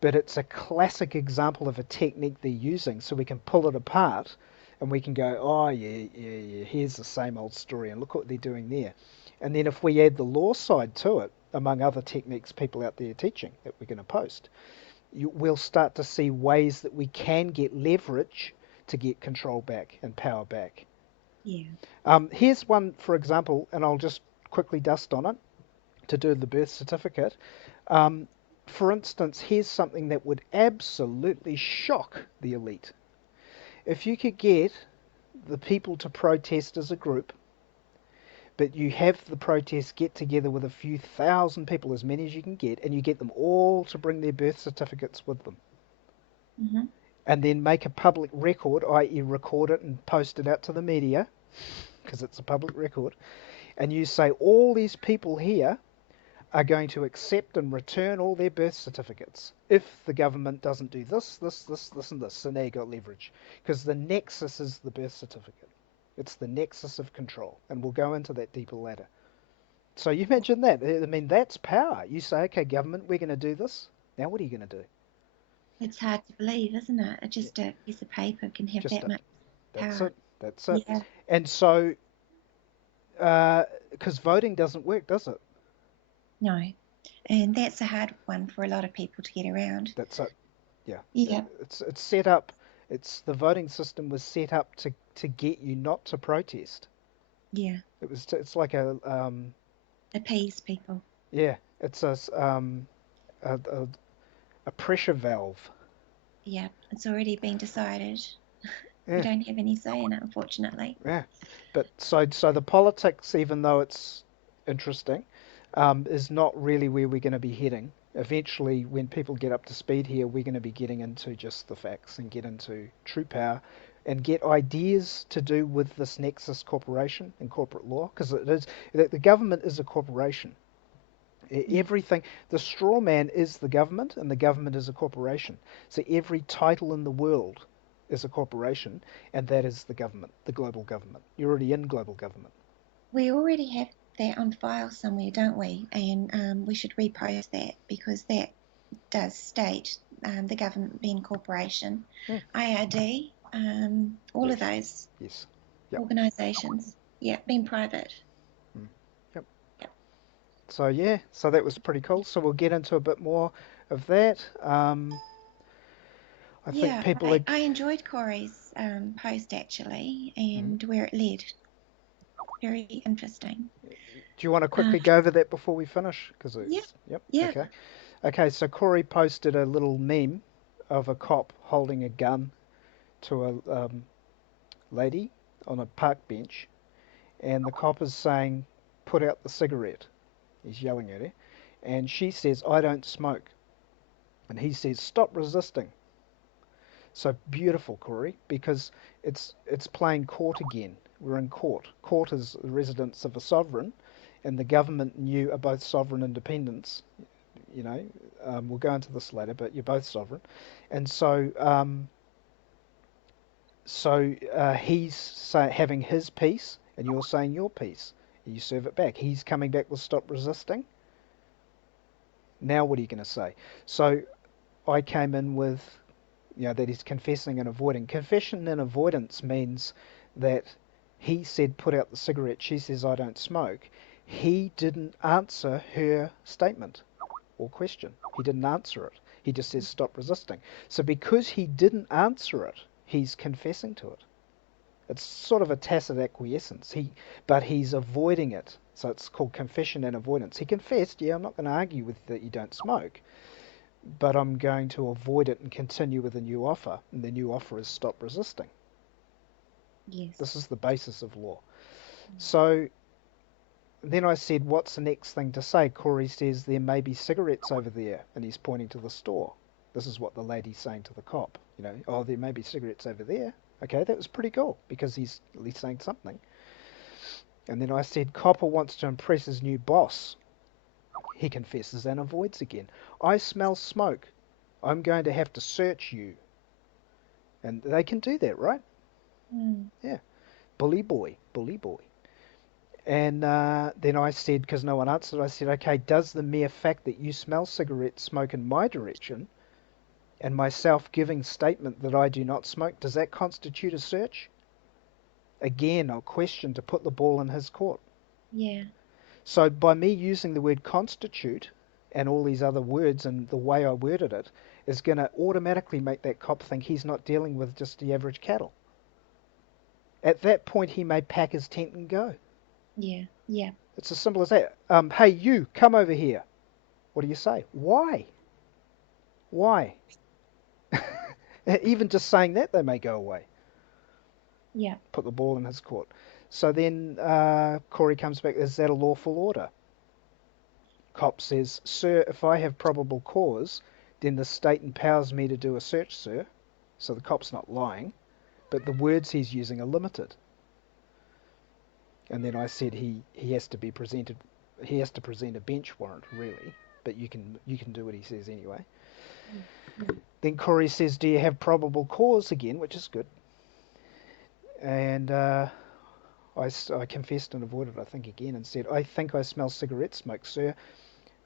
but it's a classic example of a technique they're using, so we can pull it apart and we can go, oh, yeah, yeah, yeah, here's the same old story, and look what they're doing there. And then if we add the law side to it, among other techniques people out there teaching that we're going to post, we'll start to see ways that we can get leverage to get control back and power back. Yeah. Here's one, for example, and I'll just quickly dust on it to do the birth certificate. Um, for instance, here's something that would absolutely shock the elite. If you could get the people to protest as a group, but you have the protest get together with a few thousand people, as many as you can get, and you get them all to bring their birth certificates with them, Hmm. and then make a public record, i.e., record it and post it out to the media, because it's a public record, and you say all these people here are going to accept and return all their birth certificates if the government doesn't do this, and this. So now you got leverage. Because the nexus is the birth certificate. It's the nexus of control. And we'll go into that deeper later. So you imagine that. I mean, that's power. You say, okay, government, we're going to do this. Now what are you going to do? It's hard to believe, isn't it? Yeah, Just a piece of paper can have just that it. much That's power. it. That's it. Yeah. And so, because voting doesn't work, does it? No. And that's a hard one for a lot of people to get around. That's it. Yeah, Yeah. it's set up. It's the voting system was set up to get you not to protest. Yeah. It's like Appease people. yeah, it's a, a, a pressure valve. Yeah. It's already been decided. We Yeah, don't have any say in it, unfortunately. yeah. But so the politics, even though it's interesting, is not really where we're going to be heading. Eventually, when people get up to speed here, we're going to be getting into just the facts and get into true power and get ideas to do with this Nexus corporation and corporate law, because it is the government is a corporation. Yeah. Everything, the straw man is the government, and the government is a corporation. So every title in the world is a corporation, and that is the government, the global government. You're already in global government. We already have that on file somewhere, don't we? And we should repost that because that does state the government being corporation, Hmm. IRD, all of Yes. those Yes. Yep. organisations, yeah, being private. Mm. Yep. Yep. So yeah, so that was pretty cool. So we'll get into a bit more of that. I think Yeah, people are. I enjoyed Corey's post actually Mhm. and where it led. Very interesting. Do you want to Uh, quickly go over that before we finish? Because yeah, it's yep. yeah. Okay. Okay. So Corey posted a little meme of a cop holding a gun to a lady on a park bench, and the cop is saying, "Put out the cigarette." He's yelling at her, and she says, "I don't smoke," and he says, "Stop resisting." So beautiful, Corey, because it's playing court again. We're in court. Court is the residence of a sovereign, and the government and you are both sovereign independents. You know, we'll go into this later, but you're both sovereign, and so having his piece, and you're saying your piece. And you serve it back. He's coming back with stop resisting. Now what are you going to say? So I came in with, that he's confessing and avoiding. Confession and avoidance means that he said, put out the cigarette. She says, I don't smoke. He didn't answer her statement or question. He didn't answer it. He just says, stop resisting. So because he didn't answer it, he's confessing to it. It's sort of a tacit acquiescence. But he's avoiding it. So it's called confession and avoidance. He confessed, yeah, I'm not going to argue with that you don't smoke, but I'm going to avoid it and continue with a new offer. And the new offer is stop resisting. Yes. This is the basis of law. So then I said, what's the next thing to say? Corey says, there may be cigarettes over there. And he's pointing to the store. This is what the lady's saying to the cop. Oh, there may be cigarettes over there. Okay, that was pretty cool because he's at least saying something. And then I said, Copper wants to impress his new boss. He confesses and avoids again. I smell smoke. I'm going to have to search you. And they can do that, right? Mm. Yeah. Bully boy, bully boy. And then I said, because no one answered, I said, okay, does the mere fact that you smell cigarette smoke in my direction and myself giving statement that I do not smoke, does that constitute a search? Again, a question to put the ball in his court. Yeah. So by me using the word constitute and all these other words and the way I worded it is going to automatically make that cop think he's not dealing with just the average cattle. At that point, he may pack his tent and go. Yeah. Yeah. It's as simple as that. Hey, you, come over here. What do you say? Why? Why? Even just saying that, they may go away. Yeah. Put the ball in his court. So then Corey comes back, is that a lawful order? Cop says, sir, if I have probable cause, then the state empowers me to do a search, sir. So the cop's not lying, but the words he's using are limited. And then I said he has to be presented, he has to present a bench warrant, really, but you can do what he says anyway. Mm. Then Corey says, do you have probable cause again, which is good. And I confessed and avoided, I think, again, and said, I think I smell cigarette smoke, sir.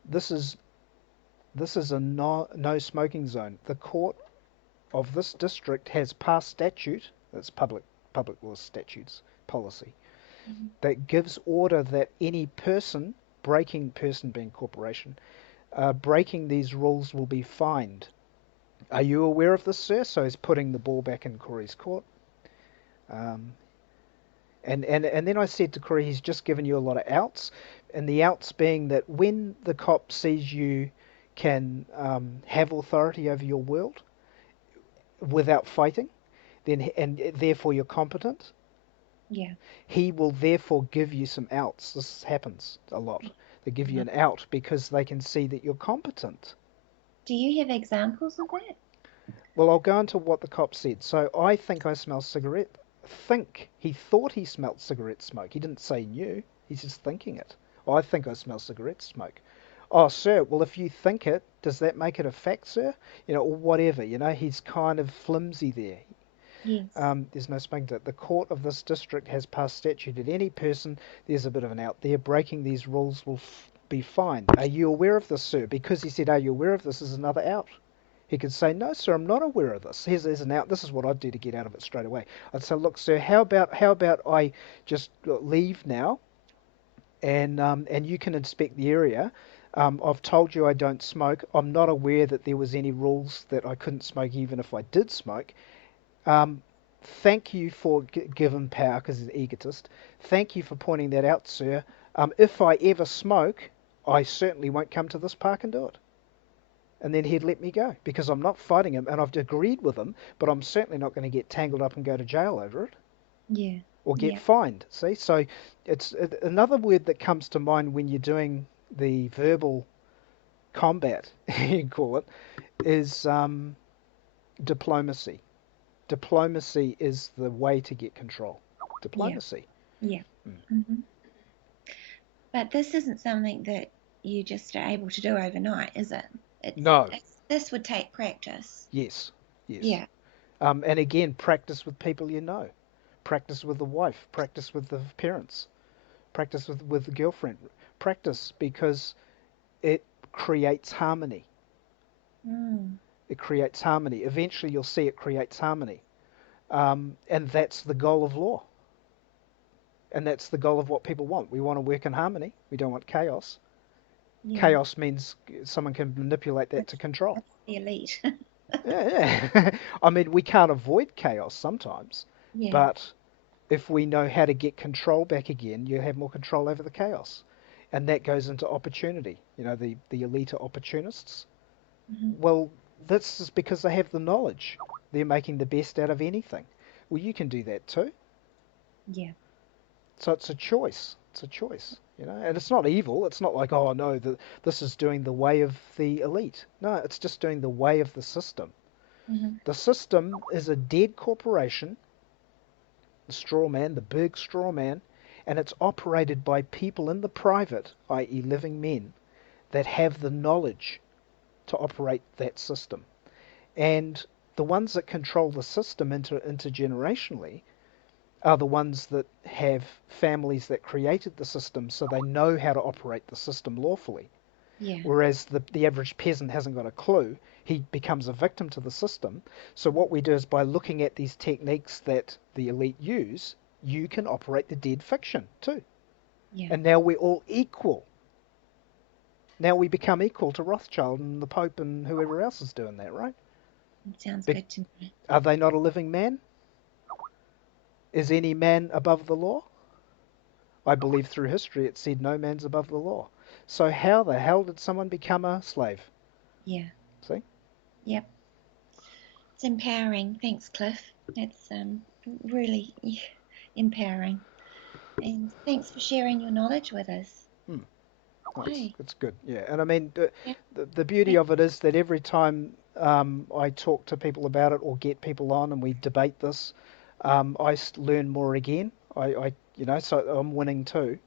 This is a no smoking zone. The court of this district has passed statute, that's public law statutes policy, Mm. that gives order that any person being corporation, breaking these rules will be fined. Are you aware of this, sir? So he's putting the ball back in Corey's court. Um, and then I said to Corey, he's just given you a lot of outs, and the outs being that when the cop sees you can have authority over your world without fighting, then and therefore you're competent, Yeah. he will therefore give you some outs. This happens a lot. They give you Uh-huh. an out because they can see that you're competent. Do you have examples of that? Well, I'll go into what the cop said. So I think I smell cigarette. He thought he smelt cigarette smoke. He didn't say he knew. He's just thinking it. I think I smell cigarette smoke. Oh, sir, well, if you think it, does that make it a fact, sir? Or whatever. He's kind of flimsy there. Yes. There's no smoking to it. The court of this district has passed statute that any person, there's a bit of an out there, breaking these rules will be fined. Are you aware of this, sir? Because he said, are you aware of this, is another out. He could say, no, sir, I'm not aware of this. Here's an out. This is what I'd do to get out of it straight away. I'd say, look, sir, how about I just leave now, and you can inspect the area. I've told you I don't smoke. I'm not aware that there was any rules that I couldn't smoke even if I did smoke. Um, Thank you for given power, because he's an egotist. Thank you for pointing that out, sir. If I ever smoke, I certainly won't come to this park and do it. And then he'd let me go because I'm not fighting him, and I've agreed with him, but I'm certainly not going to get tangled up and go to jail over it Yeah. or get Yeah. fined. See, so it's another word that comes to mind when you're doing the verbal combat, you call it, is diplomacy. Diplomacy is the way to get control. Yeah. Diplomacy. Yeah. Mm. hmm But this isn't something that you just are able to do overnight, is it? No. This would take practice. Yes. Yes. Yeah. And again, practice with people you know. Practice with the wife. Practice with the parents. Practice with the girlfriend. Practice because it creates harmony. Mm. It creates harmony. Eventually, you'll see it creates harmony. And that's the goal of law. And that's the goal of what people want. We want to work in harmony. We don't want chaos. Yeah. Chaos means someone can manipulate that to control. That's the elite. Yeah, yeah. I mean, we can't avoid chaos sometimes, Yeah. but if we know how to get control back again, you have more control over the chaos. And that goes into opportunity. You know, the elite are opportunists. hmm Well, that's just because they have the knowledge. They're making the best out of anything. Well, you can do that too. Yeah. So it's a choice. It's a choice, you know. And it's not evil. It's not like, oh no, this is doing the way of the elite. No, it's just doing the way of the system. hmm The system is a dead corporation, the straw man, the big straw man, and it's operated by people in the private, i.e., living men, that have the knowledge to operate that system. And the ones that control the system intergenerationally are the ones that have families that created the system so they know how to operate the system lawfully. Yeah. Whereas the average peasant hasn't got a clue, he becomes a victim to the system. So what we do is by looking at these techniques that the elite use, you can operate the dead fiction too. Yeah. And now we're all equal. Now we become equal to Rothschild and the Pope and whoever else is doing that, right? It sounds Be- good to me. are they not a living man? Is any man above the law? I believe through history it said no man's above the law. So how the hell did someone become a slave? Yeah. See? Yep. It's empowering. Thanks, Cliff. That's really empowering. And thanks for sharing your knowledge with us. Hmm. Oh, Hey. it's good, yeah. And I mean, Yeah. the beauty of it is that every time I talk to people about it or get people on and we debate this, I learn more again. You know, so I'm winning too.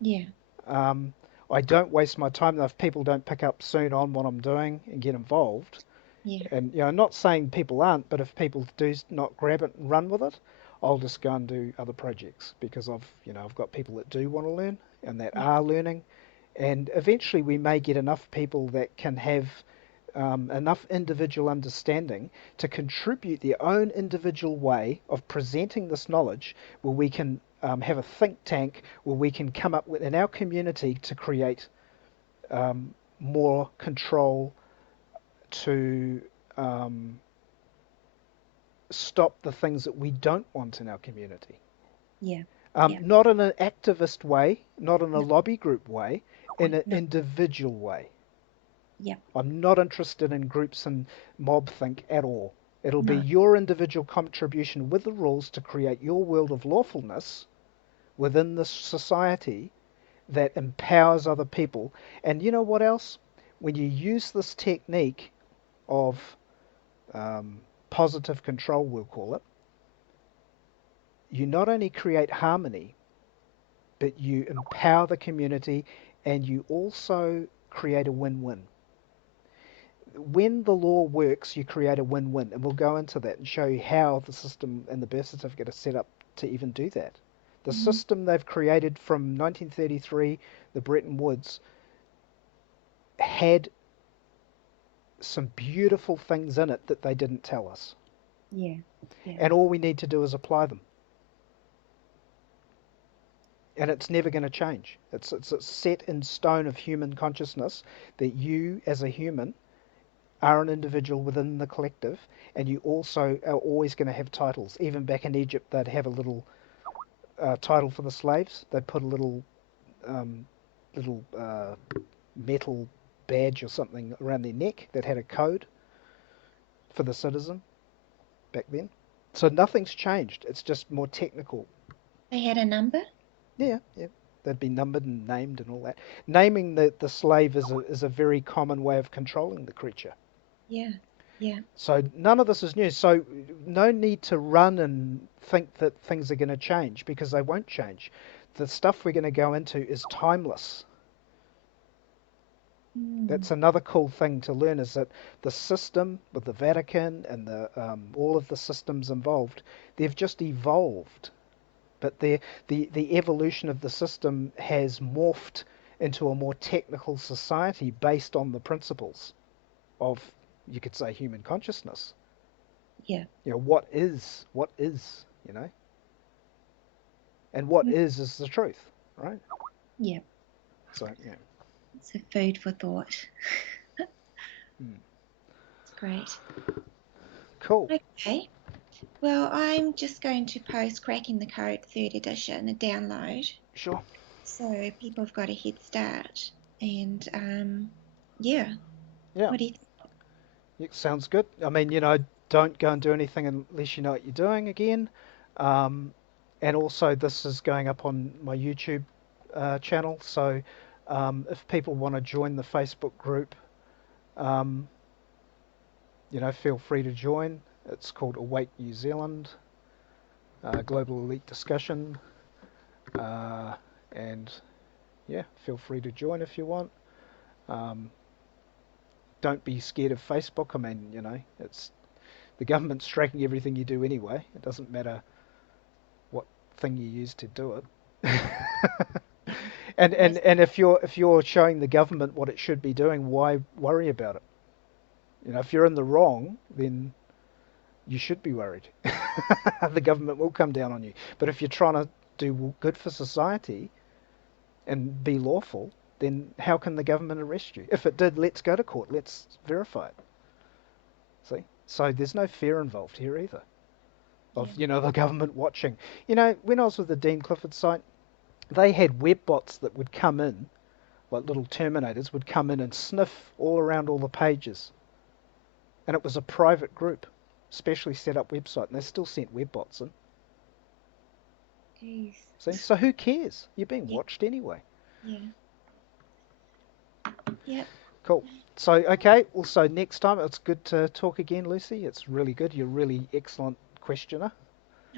Yeah. Um, I don't waste my time though if people don't pick up soon on what I'm doing and get involved. Yeah. And you know, not saying people aren't, but if people do not grab it and run with it, I'll just go and do other projects because I've got people that do want to learn and that Yeah. are learning, and eventually we may get enough people that can have enough individual understanding to contribute their own individual way of presenting this knowledge, where we can have a think tank where we can come up with in our community to create more control to um, stop the things that we don't want in our community. Yeah. Yeah. Not in an activist way, not in a No. lobby group way, in an No. individual way. Yeah. I'm not interested in groups and mob think at all. It'll be No. your individual contribution with the rules to create your world of lawfulness within this society that empowers other people. And you know what else? When you use this technique of um, positive control, we'll call it, you not only create harmony, but you empower the community and you also create a win-win. when the law works, you create a win-win, and we'll go into that and show you how the system and the birth certificate are set up to even do that. The Mm. system they've created from 1933, the Bretton Woods, had some beautiful things in it that they didn't tell us. Yeah. Yeah. And all we need to do is apply them. And it's never going to change. It's set in stone of human consciousness that you, as a human, are an individual within the collective, and you also are always going to have titles. Even back in Egypt, they'd have a little title for the slaves. They'd put a um, little metal badge or something around their neck that had a code for the citizen back then. So nothing's changed. It's just more technical. They had a number? Yeah, yeah. They'd be numbered and named and all that. Naming the slave is a very common way of controlling the creature. Yeah. Yeah. So none of this is new. So no need to run and think that things are going to change, because they won't change. The stuff we're going to go into is timeless. Mm. That's another cool thing to learn, is that the system with the Vatican and all of the systems involved, they've just evolved. But the evolution of the system has morphed into a more technical society based on the principles of, you could say, human consciousness. Yeah. What is, and what Mm. is the truth, right? Yeah. So, yeah. It's a food for thought. Mm. It's great. Cool. Okay. Well, I'm just going to post Cracking the Code third edition, a download, Sure. so people have got a head start. And yeah, Yeah. what do you think? It sounds good. I mean, don't go and do anything unless you know what you're doing again. Um, and also, this is going up on my YouTube channel. So, if people want to join the Facebook group, um, feel free to join. It's called Awake New Zealand, Global Elite Discussion. Uh, and yeah, feel free to join if you want. Um, don't be scared of Facebook. I mean, it's the government's tracking everything you do anyway. It doesn't matter what thing you use to do it. and, and Yes. and if you're showing the government what it should be doing, why worry about it? If you're in the wrong, then you should be worried. The government will come down on you. But if you're trying to do good for society and be lawful, then how can the government arrest you? If it did, let's go to court. Let's verify it. See? So there's no fear involved here either of, Yeah. the government watching. When I was with the Dean Clifford site, they had web bots that would come in, like little terminators, would come in and sniff all around all the pages. And it was a private group, specially set up website, and they still sent web bots in. Jeez. See? So who cares? You're being Yeah. watched anyway. Yeah. Yep. Cool. So, okay, also next time, it's good to talk again, Lucy. It's really good. You're a really excellent questioner.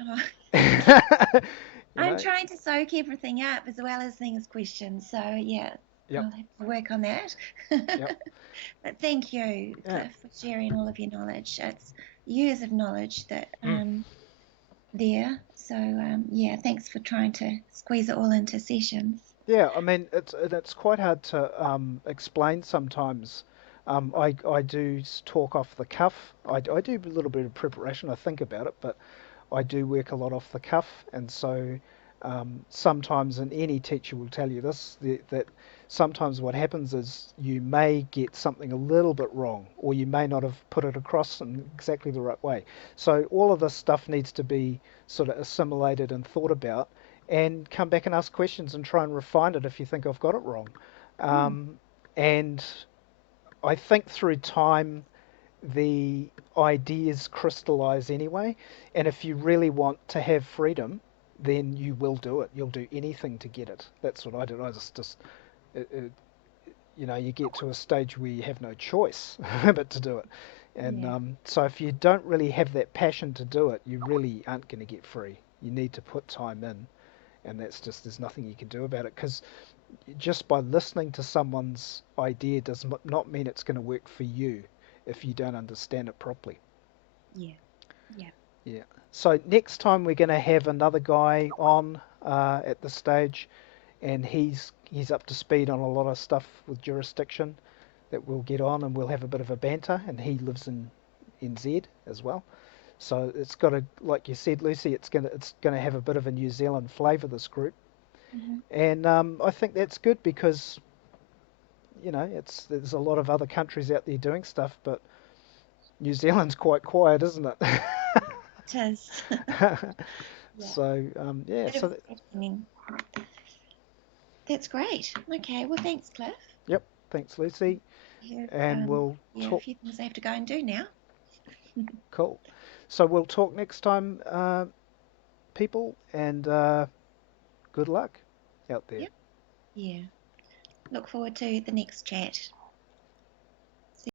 Oh, thank you. you I'm know? trying to soak everything up as well as things questions. So yeah, Yep, I'll have to work on that. yep. But thank you, Yeah. Cliff, for sharing all of your knowledge. It's years of knowledge that Mm. there. So yeah, thanks for trying to squeeze it all into sessions. Yeah, I mean, it's quite hard to explain sometimes. I do talk off the cuff. I do a little bit of preparation. I think about it, but I do work a lot off the cuff, and so sometimes, and any teacher will tell you this, that sometimes what happens is you may get something a little bit wrong, or you may not have put it across in exactly the right way. So all of this stuff needs to be sort of assimilated and thought about, and come back and ask questions and try and refine it if you think I've got it wrong. Hmm. And I think through time the ideas crystallize anyway. And if you really want to have freedom, then you will do it. You'll do anything to get it. That's what I did. I just you get to a stage where you have no choice but to do it. And Yeah. so if you don't really have that passion to do it, you really aren't going to get free. You need to put time in, and there's nothing you can do about it, because just by listening to someone's idea does not mean it's going to work for you. if you don't understand it properly. Yeah. Yeah. Yeah. So next time we're going to have another guy on at this stage, and he's up to speed on a lot of stuff with jurisdiction that we'll get on, and we'll have a bit of a banter. And he lives in NZ as well, so it's got a, like you said, Lucy, it's gonna have a bit of a New Zealand flavour, this group, Hmm. and I think that's good because there's a lot of other countries out there doing stuff, but New Zealand's quite quiet, isn't it? It is. Yeah. So yeah, Bit of happening. That's great. Okay. Well, thanks, Cliff. yep. Thanks, Lucy, Yeah. and we'll Yeah. A talk. few things I have to go and do now. Cool. So we'll talk next time, people, and good luck out there. Yep. Yeah. Look forward to the next chat.